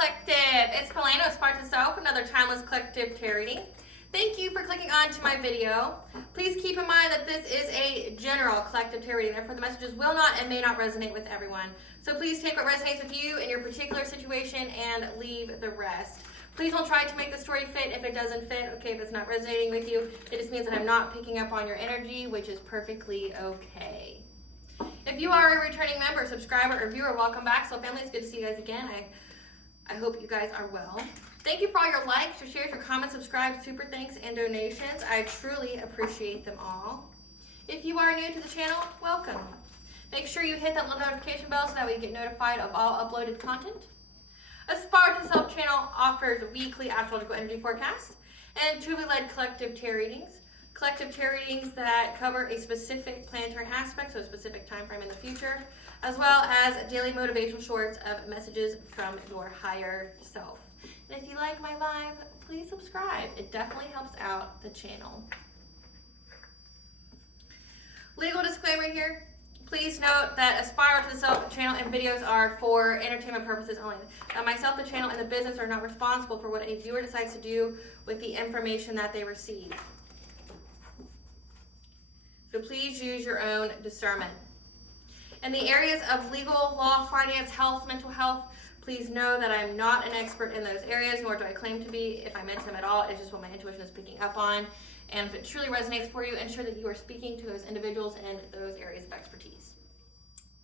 Collective. It's Helena, Aspiraltotheself, Self, another timeless collective tarot reading. Thank you for clicking on to my video. Please keep in mind that this is a general collective tarot reading, therefore the messages will not and may not resonate with everyone. So please take what resonates with you in your particular situation and leave the rest. Please don't try to make the story fit if it doesn't fit. Okay, if it's not resonating with you, it just means that I'm not picking up on your energy, which is perfectly okay. If you are a returning member, subscriber, or viewer, welcome back. So family, it's good to see you guys again. I hope you guys are well. Thank you for all your likes, your shares, your comments, subscribes, super thanks, and donations. I truly appreciate them all. If you are new to the channel, welcome. Make sure you hit that little notification bell so that we get notified of all uploaded content. Aspiraltotheself channel offers weekly astrological energy forecasts and truly led collective tarot readings. Collective tarot readings that cover a specific planetary aspect, so a specific time frame in the future, as well as daily motivational shorts of messages from your higher self. And if you like my vibe, please subscribe. It definitely helps out the channel. Legal disclaimer here. Please note that Aspiraltotheself channel and videos are for entertainment purposes only. Myself, the channel, and the business are not responsible for what a viewer decides to do with the information that they receive. So please use your own discernment. In the areas of legal, law, finance, health, mental health, please know that I'm not an expert in those areas, nor do I claim to be. If I mention them at all, it's just what my intuition is picking up on. And if it truly resonates for you, ensure that you are speaking to those individuals in those areas of expertise.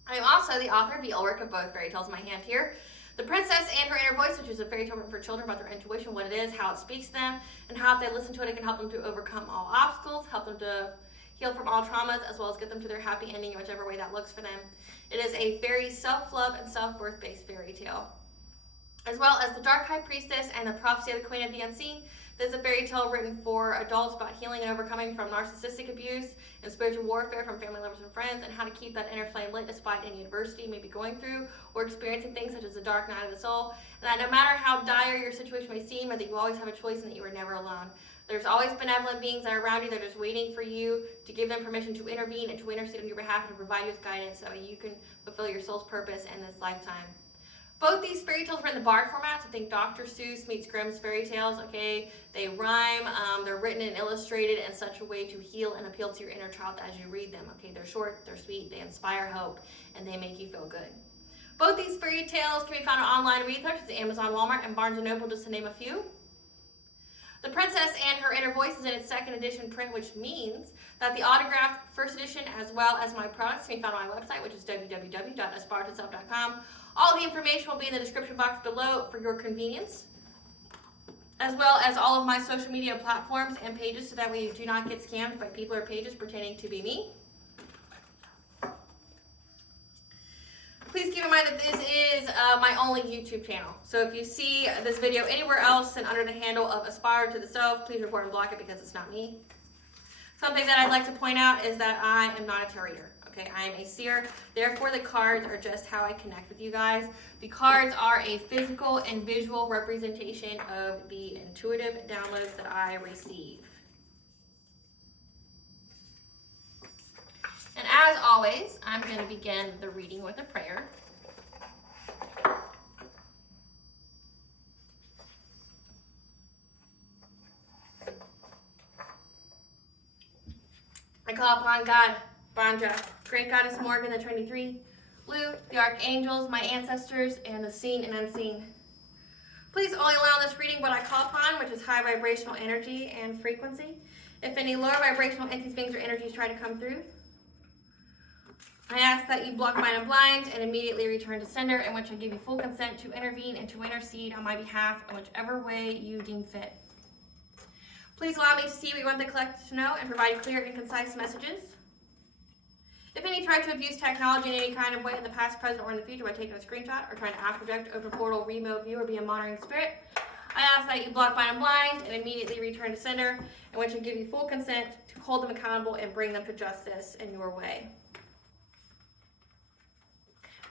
I am also the author of the work of both fairy tales in my hand here. The Princess and Her Inner Voice, which is a fairy tale written for children about their intuition, what it is, how it speaks to them, and how if they listen to it, it can help them to overcome all obstacles, help them to heal from all traumas, as well as get them to their happy ending in whichever way that looks for them. It is a very self-love and self-worth based fairy tale. As well as The Dark High Priestess and The Prophecy of the Queen of the Unseen. This is a fairy tale written for adults about healing and overcoming from narcissistic abuse and spiritual warfare from family members and friends, and how to keep that inner flame lit despite any adversity you may be going through or experiencing things such as the dark night of the soul. And that no matter how dire your situation may seem, or that you always have a choice and that you are never alone. There's always benevolent beings that are around you that are just waiting for you to give them permission to intervene and to intercede on your behalf and to provide you with guidance so you can fulfill your soul's purpose in this lifetime. Both these fairy tales are in the bard format, so think Dr. Seuss meets Grimm's fairy tales, okay? They rhyme, they're written and illustrated in such a way to heal and appeal to your inner child as you read them, okay? They're short, they're sweet, they inspire hope, and they make you feel good. Both these fairy tales can be found on online retailers, such as Amazon, Walmart, and Barnes & Noble, just to name a few. The Princess and Her Inner Voice is in its second edition print, which means that the autographed first edition, as well as my products, can be found on my website, which is www.aspiraltotheself.com. All the information will be in the description box below for your convenience, as well as all of my social media platforms and pages, so that way you do not get scammed by people or pages pretending to be me. Please keep in mind that this is my only YouTube channel. So if you see this video anywhere else and under the handle of Aspiraltotheself, please report and block it because it's not me. Something that I'd like to point out is that I am not a tarot reader. Okay, I am a seer. Therefore, the cards are just how I connect with you guys. The cards are a physical and visual representation of the intuitive downloads that I receive. And as always, I'm going to begin the reading with a prayer. I call upon God, Banja, Great Goddess Morgan, the Trinity Three, Lou, the Archangels, my ancestors, and the seen and unseen. Please only allow this reading what I call upon, which is high vibrational energy and frequency. If any lower vibrational entities, beings, or energies try to come through, I ask that you block mind and blind and immediately return to sender, in which I give you full consent to intervene and to intercede on my behalf in whichever way you deem fit. Please allow me to see what you want the collective to know and provide clear and concise messages. If any try to abuse technology in any kind of way in the past, present, or in the future by taking a screenshot or trying to project, open a portal, remote view, or be a monitoring spirit, I ask that you block mind and blind and immediately return to sender, in which I give you full consent to hold them accountable and bring them to justice in your way.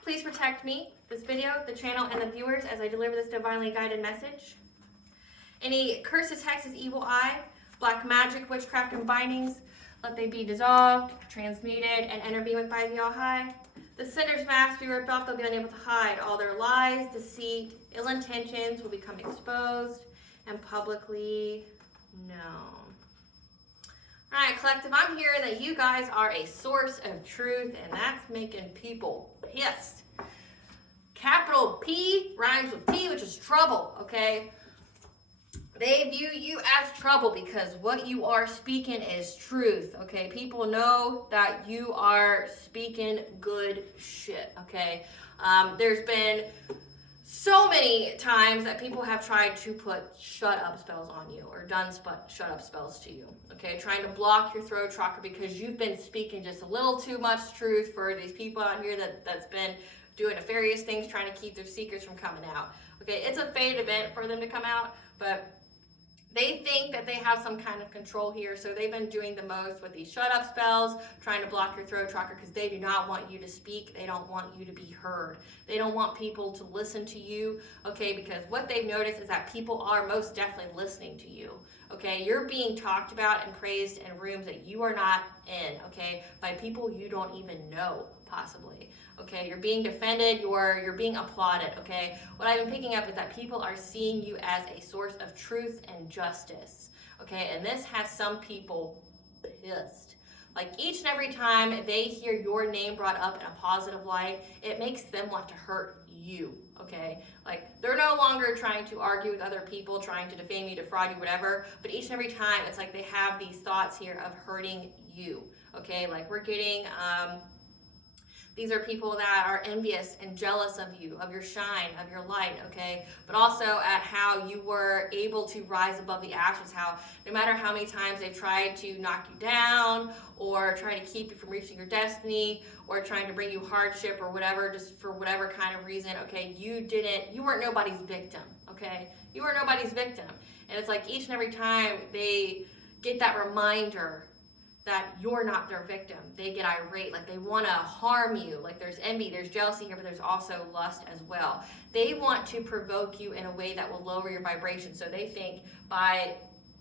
Please protect me, this video, the channel, and the viewers as I deliver this divinely guided message. Any curses, hexes, evil eye, black magic, witchcraft, and bindings, let they be dissolved, transmuted, and intervened with by the All High. The sinner's mask will be ripped off. They'll be unable to hide. All their lies, deceit, ill intentions will become exposed and publicly known. All right, collective, I'm hearing that you guys are a source of truth, and that's making people pissed. Capital P rhymes with T, which is trouble, okay? They view you as trouble because what you are speaking is truth, okay? People know that you are speaking good shit, okay? There's been so many times that people have tried to put shut up spells on you or done shut up spells to you, okay? Trying to block your throat chakra because you've been speaking just a little too much truth for these people out here that's been doing nefarious things, trying to keep their secrets from coming out, okay? It's a fate event for them to come out, but they think that they have some kind of control here, so they've been doing the most with these shut up spells, trying to block your throat chakra because they do not want you to speak. They don't want you to be heard. They don't want people to listen to you, okay, because what they've noticed is that people are most definitely listening to you, okay? You're being talked about and praised in rooms that you are not in, okay, by people you don't even know, possibly. Okay, you're being defended, you're being applauded, okay? What I've been picking up is that people are seeing you as a source of truth and justice, okay? And this has some people pissed. Like each and every time they hear your name brought up in a positive light, it makes them want to hurt you, okay? Like they're no longer trying to argue with other people, trying to defame you, defraud you, whatever, but each and every time it's like they have these thoughts here of hurting you, okay? Like we're getting, these are people that are envious and jealous of you, of your shine, of your light, okay? But also at how you were able to rise above the ashes, how no matter how many times they've tried to knock you down or try to keep you from reaching your destiny or trying to bring you hardship or whatever, just for whatever kind of reason, okay, you weren't nobody's victim, okay? You were nobody's victim. And it's like each and every time they get that reminder that you're not their victim, they get irate, like they want to harm you, like there's envy, there's jealousy here, but there's also lust as well. They want to provoke you in a way that will lower your vibration. So they think by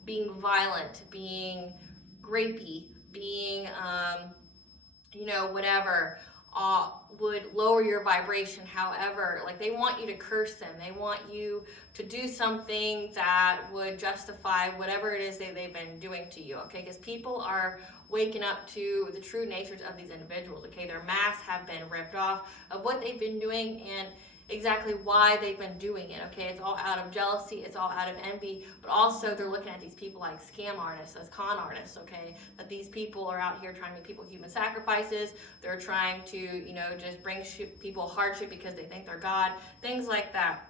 being violent, being grapey, being, whatever, would lower your vibration. However, like they want you to curse them. They want you to do something that would justify whatever it is they've been doing to you, okay? Because people are waking up to the true natures of these individuals, okay? Their masks have been ripped off of what they've been doing and exactly why they've been doing it, okay? It's all out of jealousy, it's all out of envy, but also they're looking at these people like scam artists, as con artists, okay? That these people are out here trying to make people human sacrifices, they're trying to, just bring people hardship because they think they're God, things like that.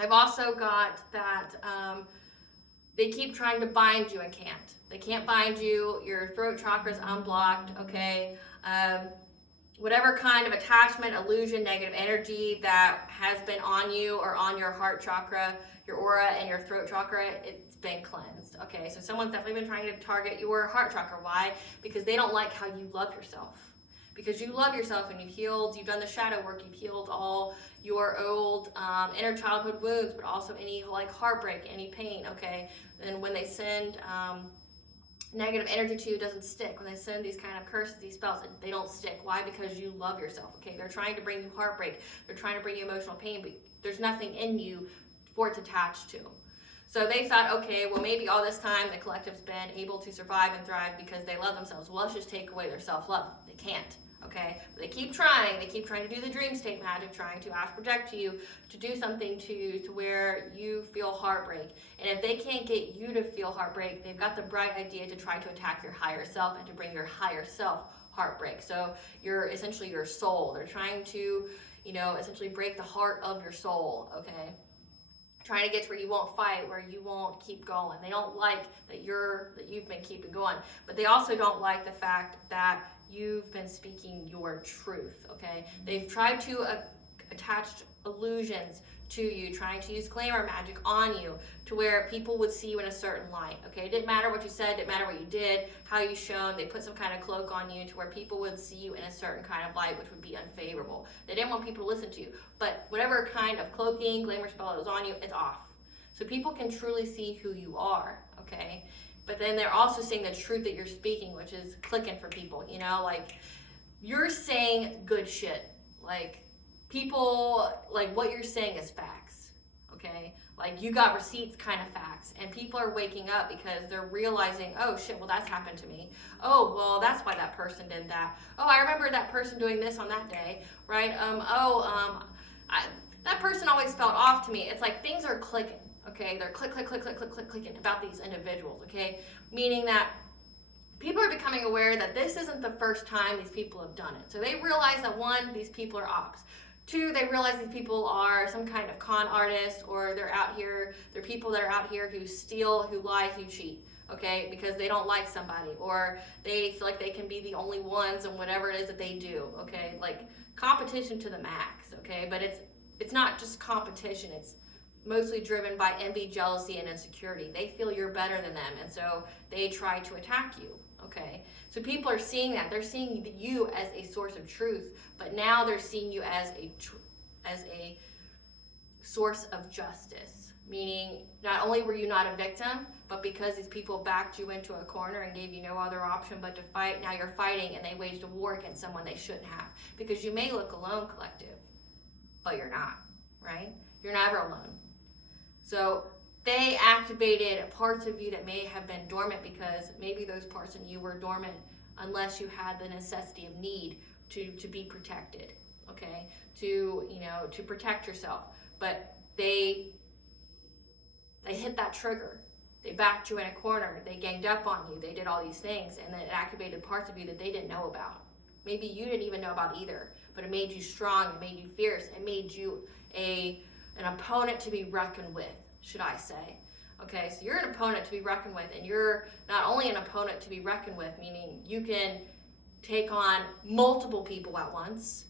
I've also got that they keep trying to bind you and can't. They can't bind you, your throat chakra is unblocked, okay? Whatever kind of attachment, illusion, negative energy that has been on you or on your heart chakra, your aura, and your throat chakra, it's been cleansed, okay? So someone's definitely been trying to target your heart chakra. Why? Because they don't like how you love yourself. Because you love yourself and you've done the shadow work, you've healed all your old inner childhood wounds, but also any like heartbreak, any pain, okay? And when they send negative energy to you, it doesn't stick. When they send these kind of curses, these spells, they don't stick. Why? Because you love yourself, okay? They're trying to bring you heartbreak. They're trying to bring you emotional pain, but there's nothing in you for it to attach to. So they thought, okay, well, maybe all this time the collective's been able to survive and thrive because they love themselves. Well, let's just take away their self-love. They can't. Okay, but they keep trying to do the dream state magic, trying to ask project to you to do something to where you feel heartbreak. And if they can't get you to feel heartbreak, they've got the bright idea to try to attack your higher self and to bring your higher self heartbreak. So you're essentially your soul. They're trying to, essentially break the heart of your soul, okay? Trying to get to where you won't fight, where you won't keep going. They don't like that you've been keeping going, but they also don't like the fact that you've been speaking your truth, okay? They've tried to attach illusions to you, trying to use glamour magic on you to where people would see you in a certain light, okay? It didn't matter what you said, didn't matter what you did, how you shone. They put some kind of cloak on you to where people would see you in a certain kind of light, which would be unfavorable. They didn't want people to listen to you, but whatever kind of cloaking, glamour spell that was on you, it's off. So people can truly see who you are, okay? But then they're also seeing the truth that you're speaking, which is clicking for people, like you're saying good shit. Like, people, like, what you're saying is facts, okay? Like, you got receipts kind of facts, and people are waking up because they're realizing, oh shit, well, that's happened to me. Oh, well, that's why that person did that. Oh, I remember that person doing this on that day, right? That person always felt off to me. It's like things are clicking, okay? They're clicking about these individuals, okay? Meaning that people are becoming aware that this isn't the first time these people have done it. So they realize that, one, these people are ops. Two, they realize these people are some kind of con artist, or they're people that are out here who steal, who lie, who cheat, okay? Because they don't like somebody, or they feel like they can be the only ones in whatever it is that they do, okay? Like, competition to the max, okay? But it's not just competition, it's mostly driven by envy, jealousy, and insecurity. They feel you're better than them, and so they try to attack you, okay? So people are seeing that. They're seeing you as a source of truth, but now they're seeing you as a source of justice. Meaning, not only were you not a victim, but because these people backed you into a corner and gave you no other option but to fight, now you're fighting, and they waged a war against someone they shouldn't have. Because you may look alone, collective, but you're not, right? You're never alone. So they activated parts of you that may have been dormant, because maybe those parts in you were dormant unless you had the necessity of need to be protected, okay? To protect yourself. But they hit that trigger. They backed you in a corner. They ganged up on you. They did all these things, and then it activated parts of you that they didn't know about. Maybe you didn't even know about either, but it made you strong. It made you fierce. It made you an opponent to be reckoned with, should I say. Okay, so you're an opponent to be reckoned with, and you're not only an opponent to be reckoned with, meaning you can take on multiple people at once.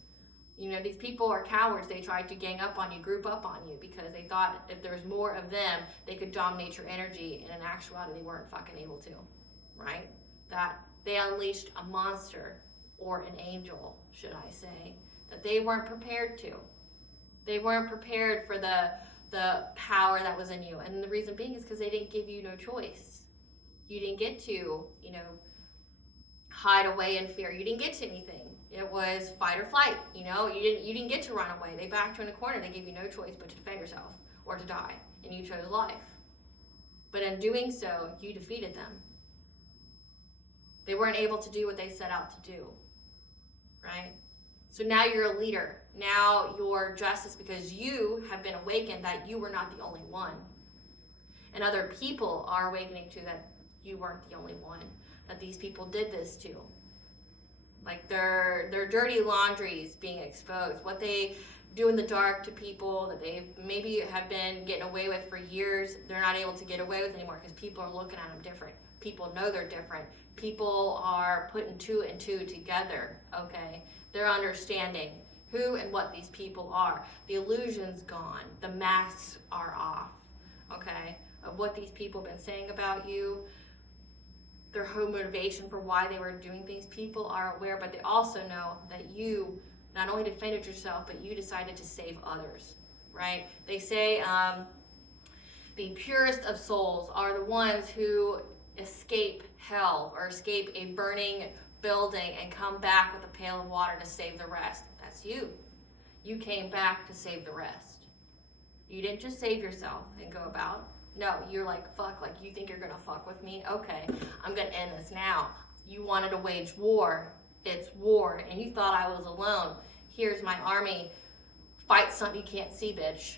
You know, these people are cowards. They tried to gang up on you, group up on you, because they thought if there was more of them, they could dominate your energy, and in actuality, they weren't fucking able to, right? That they unleashed a monster, or an angel, should I say, that they weren't prepared to. They weren't prepared for the power that was in you. And the reason being is because they didn't give you no choice. You didn't get to, hide away in fear. You didn't get to anything. It was fight or flight, You didn't get to run away. They backed you in a corner. They gave you no choice but to defend yourself or to die. And you chose life. But in doing so, you defeated them. They weren't able to do what they set out to do, right? So now you're a leader. Now you're justice, because you have been awakened that you were not the only one. And other people are awakening to that you weren't the only one, that these people did this to. Like their dirty laundries being exposed, what they do in the dark to people that they maybe have been getting away with for years, they're not able to get away with anymore because people are looking at them different. People know they're different. People are putting two and two together, okay? They're understanding who and what these people are. The illusion's gone. The masks are off, okay, of what these people have been saying about you, their whole motivation for why they were doing things. People are aware, but they also know that you not only defended yourself, but you decided to save others, right? They say the purest of souls are the ones who escape hell or escape a burning building and come back with a pail of water to save the rest. That's you. You came back to save the rest. You didn't just save yourself and go about. No, you're like, fuck, like you think you're gonna fuck with me? Okay, I'm gonna end this now. You wanted to wage war. It's war, and you thought I was alone. Here's my army. Fight something you can't see, bitch.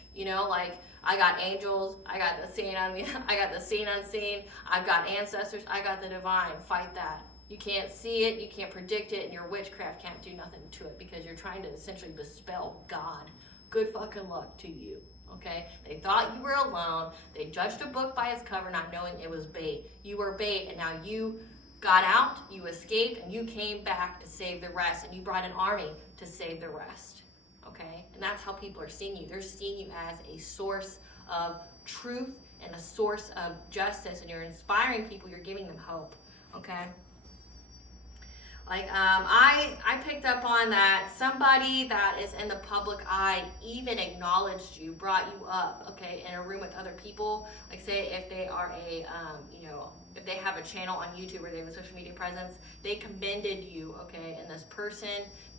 Like I got angels, I got the seen I got the seen unseen, I've got ancestors, I got the divine. Fight that. You can't see it, you can't predict it, and your witchcraft can't do nothing to it because you're trying to essentially bespell God. Good fucking luck to you, okay? They thought you were alone. They judged a book by its cover not knowing it was bait. You were bait, and now you got out, you escaped, and you came back to save the rest, and you brought an army to save the rest, okay? And that's how people are seeing you. They're seeing you as a source of truth and a source of justice, and you're inspiring people, you're giving them hope, okay? Like, I picked up on that somebody that is in the public eye even acknowledged you, brought you up, okay, in a room with other people. Like, say if they are a, if they have a channel on YouTube or they have a social media presence, they commended you, okay, and this person,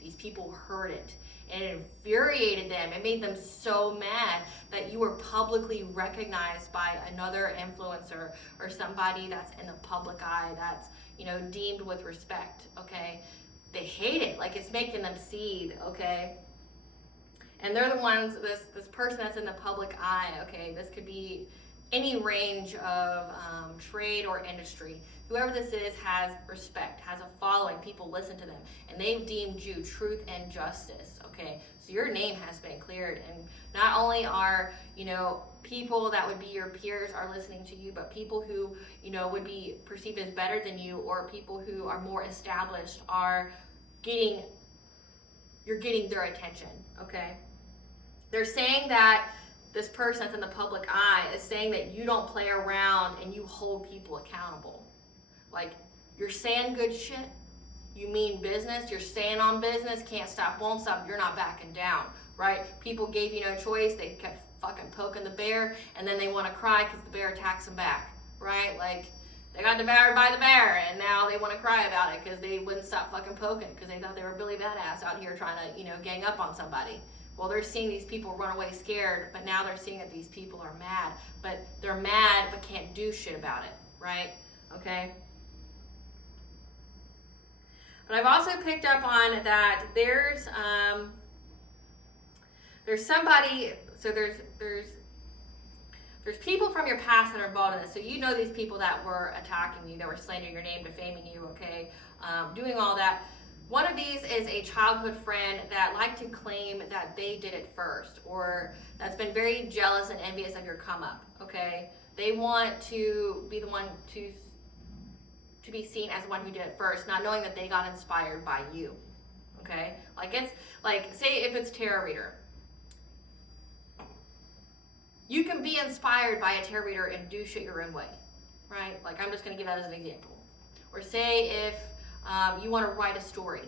these people heard it. And it infuriated them. It made them so mad that you were publicly recognized by another influencer or somebody that's in the public eye, that's, deemed with respect, okay? They hate it. Like, it's making them seethe, okay? And they're the ones, this person that's in the public eye, okay? This could be any range of trade or industry. Whoever this is has respect, has a following, people listen to them, and they've deemed you truth and justice, okay? So your name has been cleared, and not only are, people that would be your peers are listening to you, but people who, would be perceived as better than you, or people who are more established are you're getting their attention, okay? They're saying that this person that's in the public eye is saying that you don't play around and you hold people accountable. Like, you're saying good shit, you mean business, you're staying on business, can't stop, won't stop, you're not backing down, right? People gave you no choice, they kept fucking poking the bear, and then they want to cry because the bear attacks them back, right? Like, they got devoured by the bear, and now they want to cry about it because they wouldn't stop fucking poking because they thought they were Billy Badass out here trying to, gang up on somebody. Well, they're seeing these people run away scared, but now they're seeing that these people are mad. But they're mad but can't do shit about it, right? Okay? But I've also picked up on that there's somebody, so there's people from your past that are involved in this. So you know these people that were attacking you, that were slandering your name, defaming you, okay? Doing all that. One of these is a childhood friend that liked to claim that they did it first, or that's been very jealous and envious of your come up, okay? They want to be the one to be seen as the one who did it first, not knowing that they got inspired by you, okay? Like, it's like, say if it's tarot reader. You can be inspired by a tarot reader and do shit your own way, right? Like, I'm just gonna give that as an example. Or say if you want to write a story.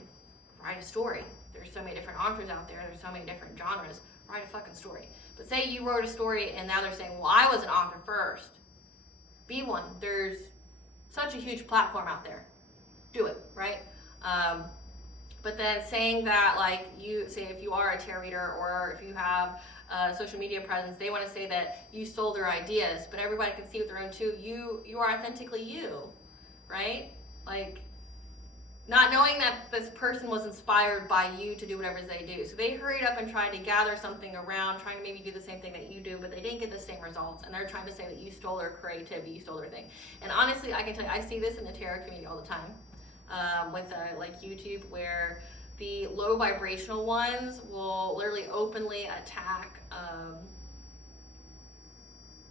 Write a story. There's so many different authors out there. There's so many different genres. Write a fucking story. But say you wrote a story and now they're saying, well, I was an author first. Be one. There's such a huge platform out there. Do it, right? But then saying that, like, you say if you are a tarot reader or if you have a social media presence, they want to say that you stole their ideas, but everybody can see with their own too. You are authentically you, right? Like, not knowing that this person was inspired by you to do whatever they do. So they hurried up and tried to gather something around, trying to maybe do the same thing that you do, but they didn't get the same results. And they're trying to say that you stole their creativity, you stole their thing. And honestly, I can tell you, I see this in the tarot community all the time with like YouTube, where the low vibrational ones will literally openly attack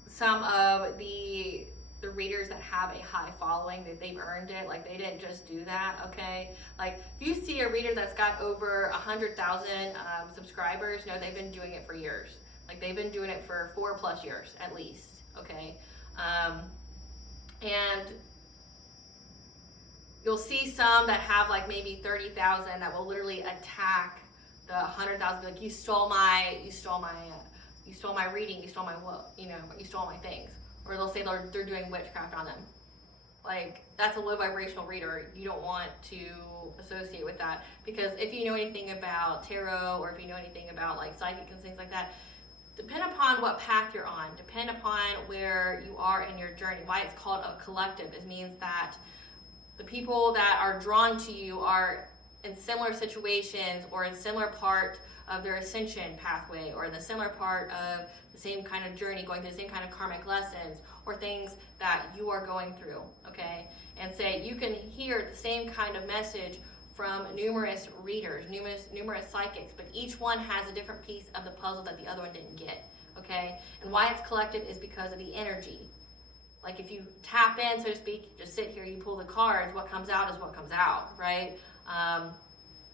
some of the readers that have a high following, that they've earned it. Like, they didn't just do that, okay? Like, if you see a reader that's got over 100,000 subscribers, no, they've been doing it for years. Like, they've been doing it for 4+ years at least, okay? And you'll see some that have like maybe 30,000 that will literally attack the 100,000. Like, you stole my reading, you stole my you stole my things. Or they'll say they're doing witchcraft on them. Like, that's a low vibrational reader. You don't want to associate with that, because if you know anything about tarot, or if you know anything about like psychic and things like that, depend upon what path you're on, depend upon where you are in your journey. Why it's called a collective, it means that the people that are drawn to you are in similar situations or in similar part of their ascension pathway, or in the similar part of the same kind of journey, going through the same kind of karmic lessons or things that you are going through, okay? And say you can hear the same kind of message from numerous readers, numerous psychics, but each one has a different piece of the puzzle that the other one didn't get, okay? And why it's collective is because of the energy. Like, if you tap in, so to speak, you just sit here, you pull the cards, what comes out is what comes out, right?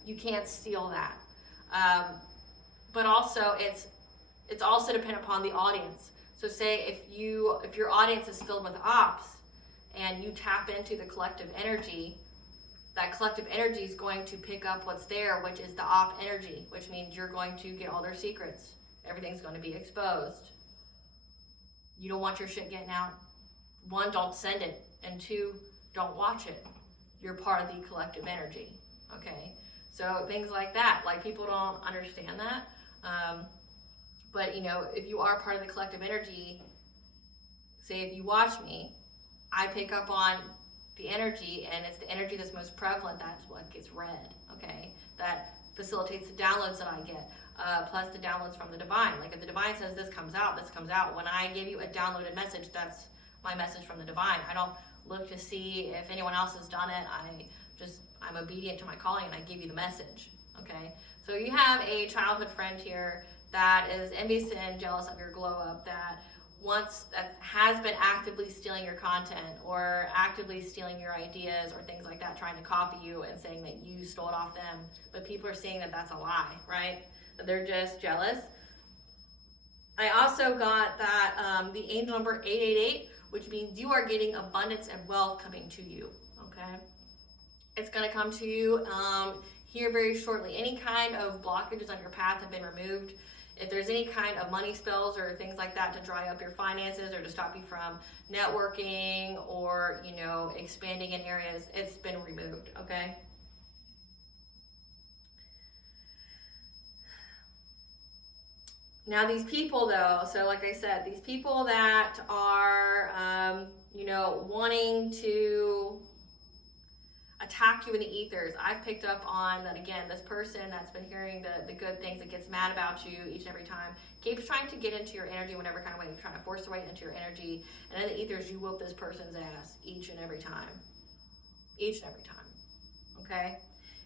You can't steal that. But also, it's also dependent upon the audience. So say if your audience is filled with ops and you tap into the collective energy, that collective energy is going to pick up what's there, which is the op energy, which means you're going to get all their secrets. Everything's going to be exposed. You don't want your shit getting out. 1, don't send it, and 2, don't watch it. You're part of the collective energy, okay? So things like that, like people don't understand that. But you know, if you are part of the collective energy, say if you watch me, I pick up on the energy, and it's the energy that's most prevalent, that's what gets read, okay? That facilitates the downloads that I get, plus the downloads from the divine. Like if the divine says this comes out, this comes out. When I give you a downloaded message, that's my message from the divine. I don't look to see if anyone else has done it. I'm obedient to my calling, and I give you the message, okay? So you have a childhood friend here that is envious and jealous of your glow up, that has been actively stealing your content or actively stealing your ideas or things like that, trying to copy you and saying that you stole it off them. But people are seeing that that's a lie, right? That they're just jealous. I also got that the angel number 888, which means you are getting abundance and wealth coming to you, okay? It's going to come to you here very shortly. Any kind of blockages on your path have been removed. If there's any kind of money spells or things like that to dry up your finances or to stop you from networking or, you know, expanding in areas, it's been removed, okay? Now these people though, so like I said, these people that are, you know, wanting to attack you in the ethers, I've picked up on that again, this person that's been hearing the good things, that gets mad about you each and every time, keeps trying to get into your energy whatever kind of way, you're trying to force their way into your energy, and in the ethers you whoop this person's ass each and every time. Each and every time, okay?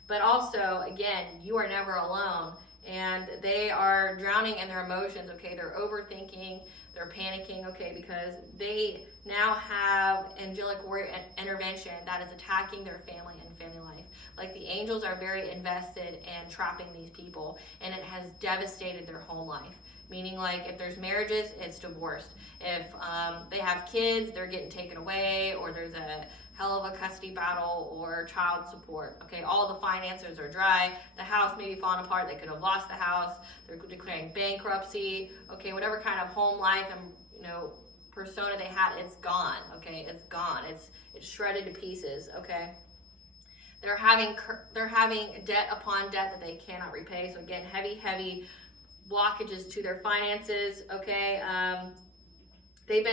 But also, again, you are never alone, and they are drowning in their emotions, okay? They're overthinking, they're panicking, okay, because they now have angelic warrior intervention that is attacking their family and family life. Like the angels are very invested in trapping these people, and it has devastated their home life. Meaning, like, if there's marriages, it's divorced. If they have kids, they're getting taken away, or there's a hell of a custody battle or child support. Okay, all the finances are dry. The house may be falling apart. They could have lost the house. They're declaring bankruptcy. Okay, whatever kind of home life and, you know, persona they had, it's gone. Okay, it's gone. It's shredded to pieces. Okay. They're having debt upon debt that they cannot repay. So again, heavy blockages to their finances. Okay. They've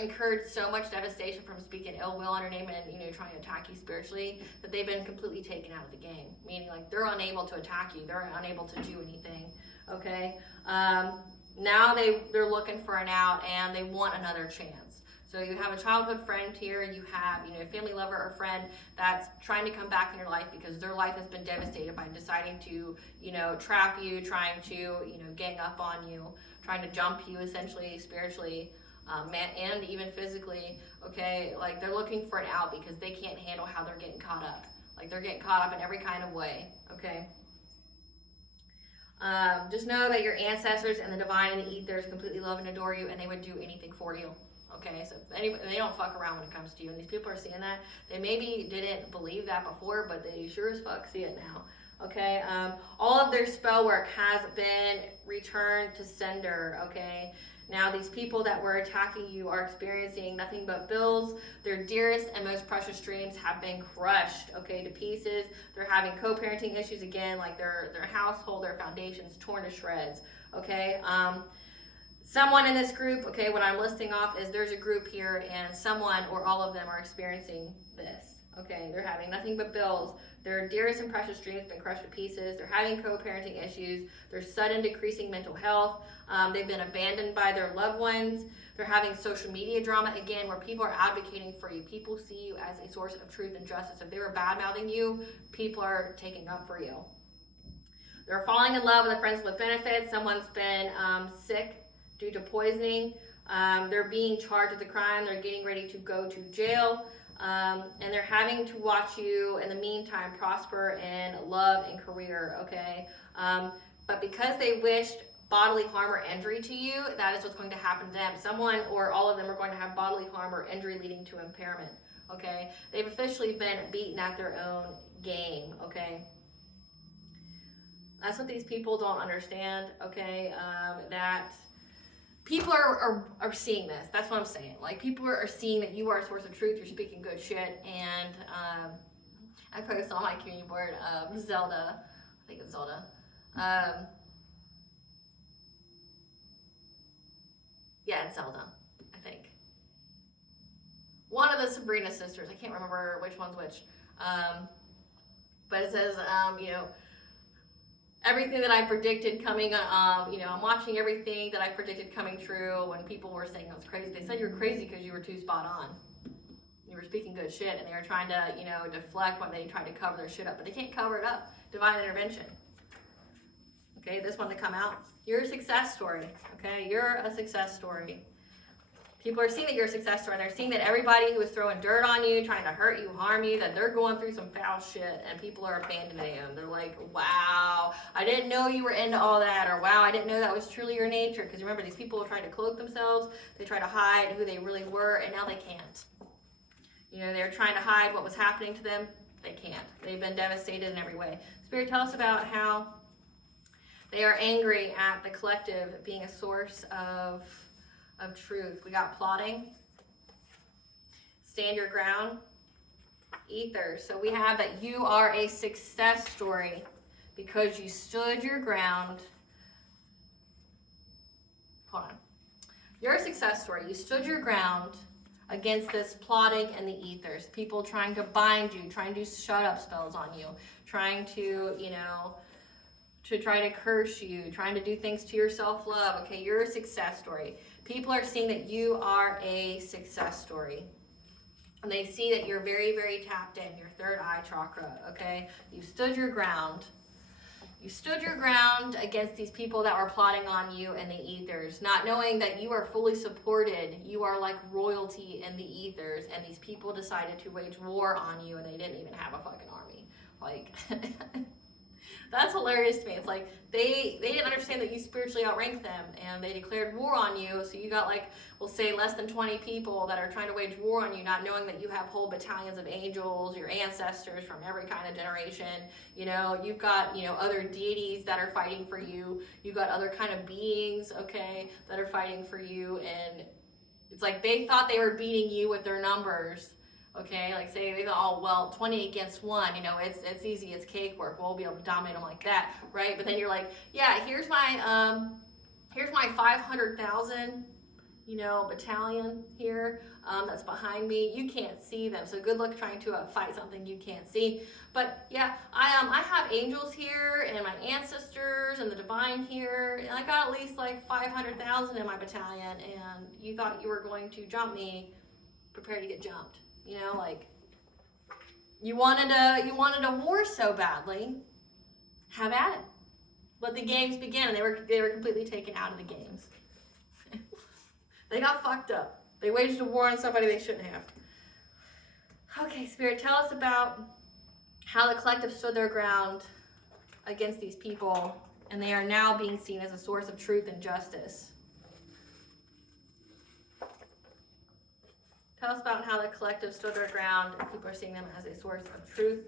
incurred so much devastation from speaking ill will on your name and, you know, trying to attack you spiritually, that they've been completely taken out of the game. Meaning, like, they're unable to attack you. They're unable to do anything. Okay. Now they're looking for an out, and they want another chance. So you have a childhood friend here, you have, you know, a family lover or friend that's trying to come back in your life because their life has been devastated by deciding to, you know, trap you, trying to, you know, gang up on you, trying to jump you essentially, spiritually, and even physically, okay? Like, they're looking for an out because they can't handle how they're getting caught up. Like, they're getting caught up in every kind of way, okay? Just know that your ancestors and the divine and the ethers completely love and adore you, and they would do anything for you. Okay, so they don't fuck around when it comes to you, and these people are seeing that. They maybe didn't believe that before, but they sure as fuck see it now. Okay, all of their spell work has been returned to sender. Okay, now these people that were attacking you are experiencing nothing but bills. Their dearest and most precious dreams have been crushed, okay, to pieces. They're having co-parenting issues again, like their household, their foundations torn to shreds. Okay, someone in this group, okay, what I'm listing off is there's a group here, and someone or all of them are experiencing this. Okay, they're having nothing but bills. Their dearest and precious dreams have been crushed to pieces. They're having co-parenting issues. There's sudden decreasing mental health. They've been abandoned by their loved ones. They're having social media drama, again, where people are advocating for you. People see you as a source of truth and justice. If they were bad-mouthing you, people are taking up for you. They're falling in love with a friends with benefits. Someone's been sick due to poisoning. They're being charged with a crime. They're getting ready to go to jail. And they're having to watch you in the meantime prosper in love and career, okay? But because they wished bodily harm or injury to you, that is what's going to happen to them. Someone or all of them are going to have bodily harm or injury leading to impairment, okay? They've officially been beaten at their own game, okay? That's what these people don't understand, okay? That people are seeing this. That's what I'm saying. Like, people are seeing that you are a source of truth. You're speaking good shit. And I post on my community board, Zelda. I think it's Zelda. Yeah, it's Zelda, I think. One of the Sabrina sisters. I can't remember which one's which. But it says, you know, everything that I predicted coming, you know, I'm watching everything that I predicted coming true. When people were saying I was crazy, they said you were crazy because you were too spot on. You were speaking good shit, and they were trying to, you know, deflect when they tried to cover their shit up, but they can't cover it up. Divine intervention. Okay, this one to come out. You're a success story. Okay, you're a success story. People are seeing that you're a success story. They're seeing that everybody who is throwing dirt on you, trying to hurt you, harm you, that they're going through some foul shit, and people are abandoning them. They're like, wow, I didn't know you were into all that, or wow, I didn't know that was truly your nature. Because remember, these people are trying to cloak themselves. They try to hide who they really were, and now they can't. You know, they're trying to hide what was happening to them. They can't. They've been devastated in every way. Spirit, tell us about how they are angry at the collective being a source of truth. We got plotting, stand your ground, ethers. So we have that you are a success story because you stood your ground. Hold on. You're a success story. You stood your ground against this plotting and the ethers. People trying to bind you, trying to do shut up spells on you, trying to, you know, to try to curse you, trying to do things to your self-love. Okay, you're a success story. People are seeing that you are a success story. And they see that you're very, very tapped in, your third eye chakra, okay? You stood your ground. You stood your ground against these people that were plotting on you and the ethers, not knowing that you are fully supported. You are like royalty in the ethers, and these people decided to wage war on you, and they didn't even have a fucking army. Like... That's hilarious to me. It's like they didn't understand that you spiritually outranked them, and they declared war on you. So you got, like, we'll say less than 20 people that are trying to wage war on you, not knowing that you have whole battalions of angels, your ancestors from every kind of generation. You know, you've got, you know, other deities that are fighting for you. You've got other kind of beings, okay, that are fighting for you. And it's like they thought they were beating you with their numbers. Okay, like say they thought, oh, well, 20 against 1, you know, it's easy, it's cake work, we'll be able to dominate them like that, right? But then you're like, yeah, here's my 500,000, you know, battalion here that's behind me. You can't see them, so good luck trying to fight something you can't see. But yeah, I have angels here and my ancestors and the divine here, and I got at least like 500,000 in my battalion, and you thought you were going to jump me. Prepare to get jumped. You know, like, you wanted a war so badly. Have at it. Let the games begin, and they were completely taken out of the games. They got fucked up. They waged a war on somebody they shouldn't have. Okay, Spirit, tell us about how the collective stood their ground against these people, and they are now being seen as a source of truth and justice. Tell us about how the collective stood their ground and people are seeing them as a source of truth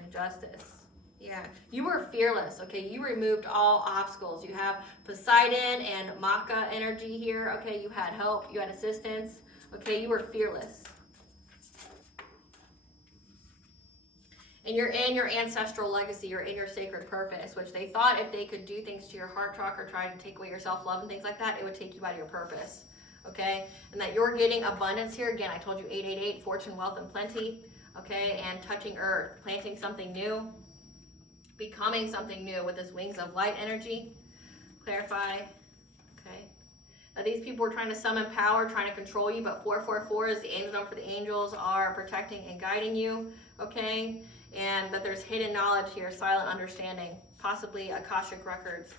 and justice. Yeah, you were fearless, okay? You removed all obstacles. You have Poseidon and Maka energy here, okay? You had help, you had assistance, okay? You were fearless. And you're in your ancestral legacy, you're in your sacred purpose, which they thought if they could do things to your heart chakra, try to take away your self-love and things like that, it would take you out of your purpose. Okay, and that you're getting abundance here. Again, I told you 888, fortune, wealth, and plenty. Okay, and touching earth, planting something new, becoming something new with this wings of light energy. Clarify. Okay, now these people were trying to summon power, trying to control you, but 444 is the angel number for the angels are protecting and guiding you. Okay, and that there's hidden knowledge here, silent understanding, possibly Akashic records.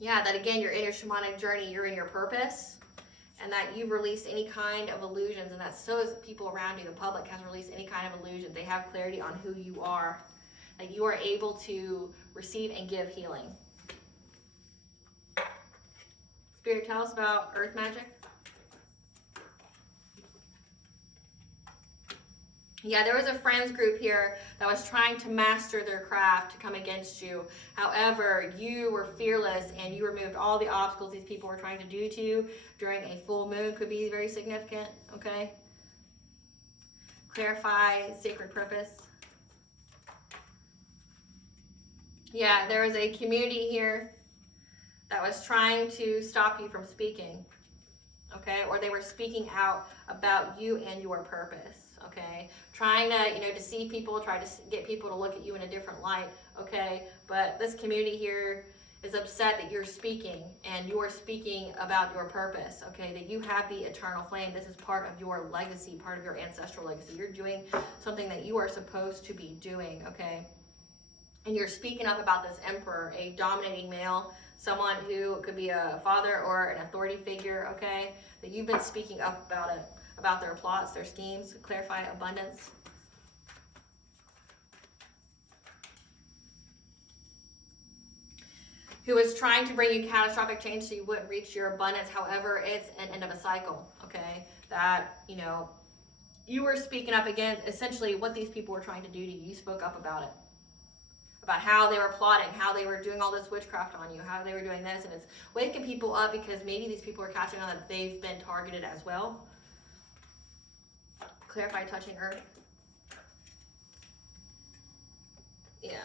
Yeah, that again, you're in your shamanic journey, you're in your purpose, and that you've released any kind of illusions, and that so is people around you, the public has released any kind of illusion. They have clarity on who you are, that you are able to receive and give healing. Spirit, tell us about earth magic. Yeah, there was a friends group here that was trying to master their craft to come against you. However, you were fearless and you removed all the obstacles these people were trying to do to you during a full moon. Could be very significant, okay? Clarify sacred purpose. Yeah, there was a community here that was trying to stop you from speaking, okay? Or they were speaking out about you and your purpose. Okay, trying to, deceive people, try to get people to look at you in a different light, okay? But this community here is upset that you're speaking, and you're speaking about your purpose, okay? That you have the eternal flame. This is part of your legacy, part of your ancestral legacy. You're doing something that you are supposed to be doing, okay? And you're speaking up about this emperor, a dominating male, someone who could be a father or an authority figure, okay? That you've been speaking up about it. About their plots, their schemes. Clarify abundance. Who is trying to bring you catastrophic change so you wouldn't reach your abundance. However, it's an end of a cycle, okay? That, you were speaking up against essentially what these people were trying to do to you. You spoke up about it. About how they were plotting, how they were doing all this witchcraft on you, how they were doing this. And it's waking people up because maybe these people are catching on that they've been targeted as well. Clarify touching earth. Yeah.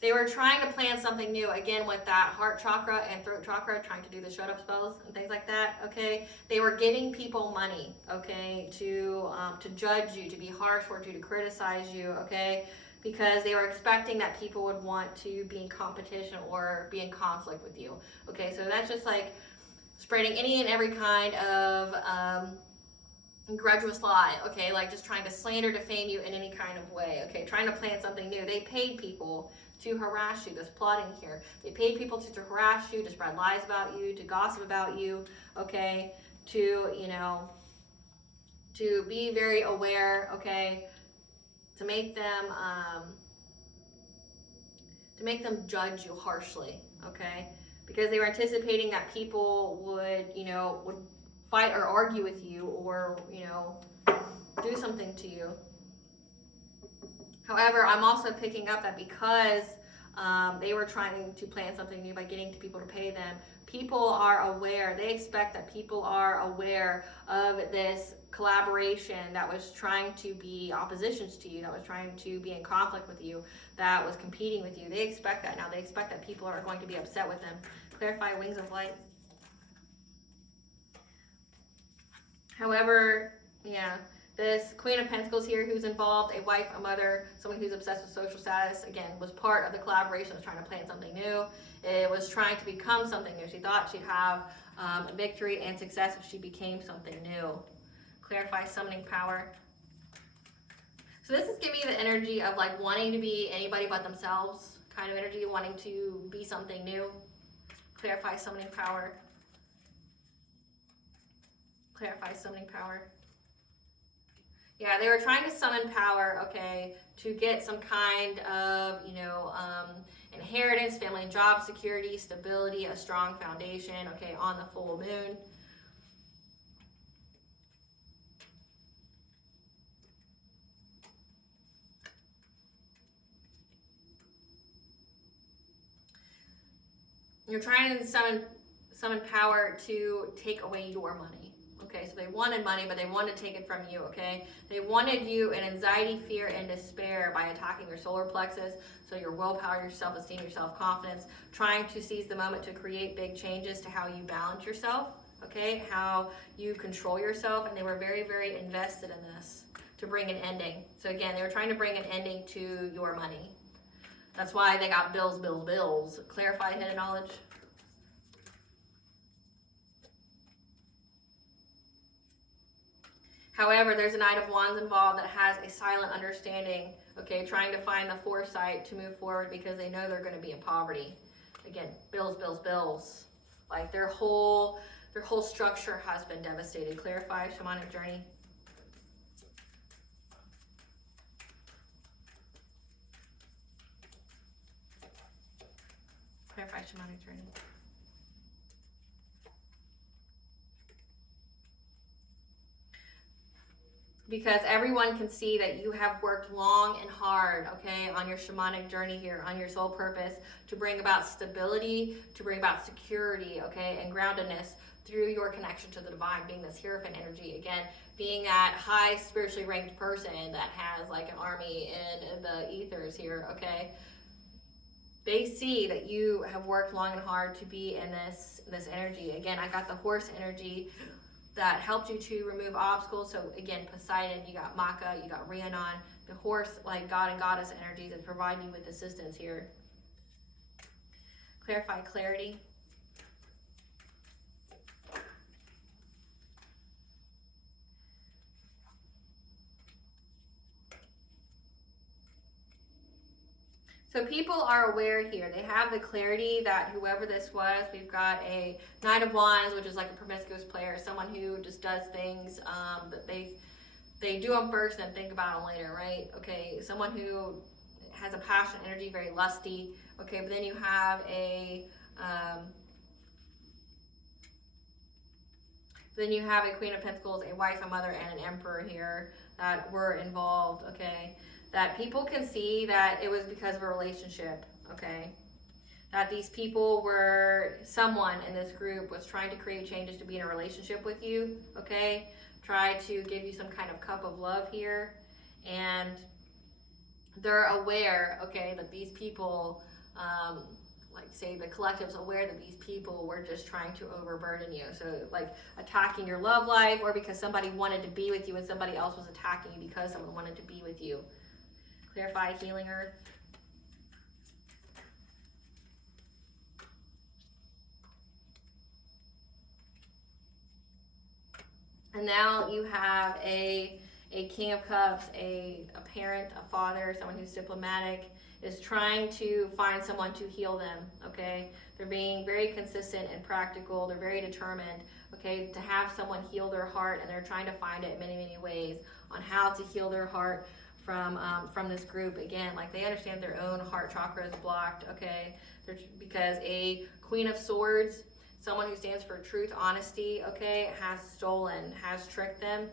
They were trying to plan something new, again, with that heart chakra and throat chakra, trying to do the shut up spells and things like that, okay? They were giving people money, okay, to judge you, to be harsh or to criticize you, okay? Because they were expecting that people would want to be in competition or be in conflict with you, okay? So that's just like spreading any and every kind of grudgeless lie, okay, like just trying to slander, defame you in any kind of way, okay, trying to plan something new. They paid people to harass you. This plotting here, they paid people to harass you, to spread lies about you, to gossip about you, okay, to to be very aware, okay, to make them judge you harshly, okay, because they were anticipating that people would fight or argue with you or, do something to you. However, I'm also picking up that because they were trying to plan something new by getting people to pay them, people are aware. They expect that people are aware of this collaboration that was trying to be oppositions to you, that was trying to be in conflict with you, that was competing with you. They expect that now. They expect that people are going to be upset with them. Clarify wings of light. However, yeah, this Queen of Pentacles here who's involved, a wife, a mother, someone who's obsessed with social status, again, was part of the collaboration, was trying to plan something new. It was trying to become something new. She thought she'd have victory and success if she became something new. Clarify summoning power. So this is giving me the energy of like wanting to be anybody but themselves, kind of energy, wanting to be something new. Clarify summoning power. Clarify summoning power. Yeah, they were trying to summon power, okay, to get some kind of, inheritance, family and job security, stability, a strong foundation, okay, on the full moon. You're trying to summon power to take away your money. Okay, so they wanted money, but they wanted to take it from you, okay? They wanted you in anxiety, fear, and despair by attacking your solar plexus, so your willpower, your self-esteem, your self-confidence, trying to seize the moment to create big changes to how you balance yourself, okay? How you control yourself, and they were very, very invested in this to bring an ending. So again, they were trying to bring an ending to your money. That's why they got bills, bills, bills. Clarify hidden knowledge. However, there's a Knight of Wands involved that has a silent understanding, okay, trying to find the foresight to move forward because they know they're going to be in poverty. Again, bills, bills, bills. Like their whole structure has been devastated. Clarify shamanic journey. Clarify shamanic journey. because everyone can see that you have worked long and hard, okay, on your shamanic journey here, on your soul purpose, to bring about stability, to bring about security, okay, and groundedness through your connection to the divine, being this Hierophant energy, again, being that high spiritually ranked person that has like an army in the ethers here, okay. They see that you have worked long and hard to be in this energy. Again, I got the horse energy that helped you to remove obstacles. So again, Poseidon, you got Maka, you got Rhiannon, the horse, like god and goddess energies that provide you with assistance here. Clarify clarity. So people are aware here. They have the clarity that whoever this was, we've got a Knight of Wands, which is like a promiscuous player, someone who just does things, but they do them first and think about them later, right? Okay, someone who has a passionate energy, very lusty. Okay, but then you have a Queen of Pentacles, a wife, a mother, and an Emperor here that were involved. Okay. That people can see that it was because of a relationship, okay? That these people were, someone in this group was trying to create changes to be in a relationship with you, okay? Try to give you some kind of cup of love here. And they're aware, okay, that these people, like say the collective's aware that these people were just trying to overburden you. So like attacking your love life, or because somebody wanted to be with you and somebody else was attacking you because someone wanted to be with you. Clarify healing earth. And now you have a King of Cups, a parent, a father, someone who's diplomatic, is trying to find someone to heal them, okay? They're being very consistent and practical. They're very determined, okay, to have someone heal their heart, and they're trying to find it in many, many ways on how to heal their heart from this group. Again, like they understand their own heart chakra is blocked, okay? Because a Queen of Swords, someone who stands for truth, honesty, okay, has stolen, has tricked them,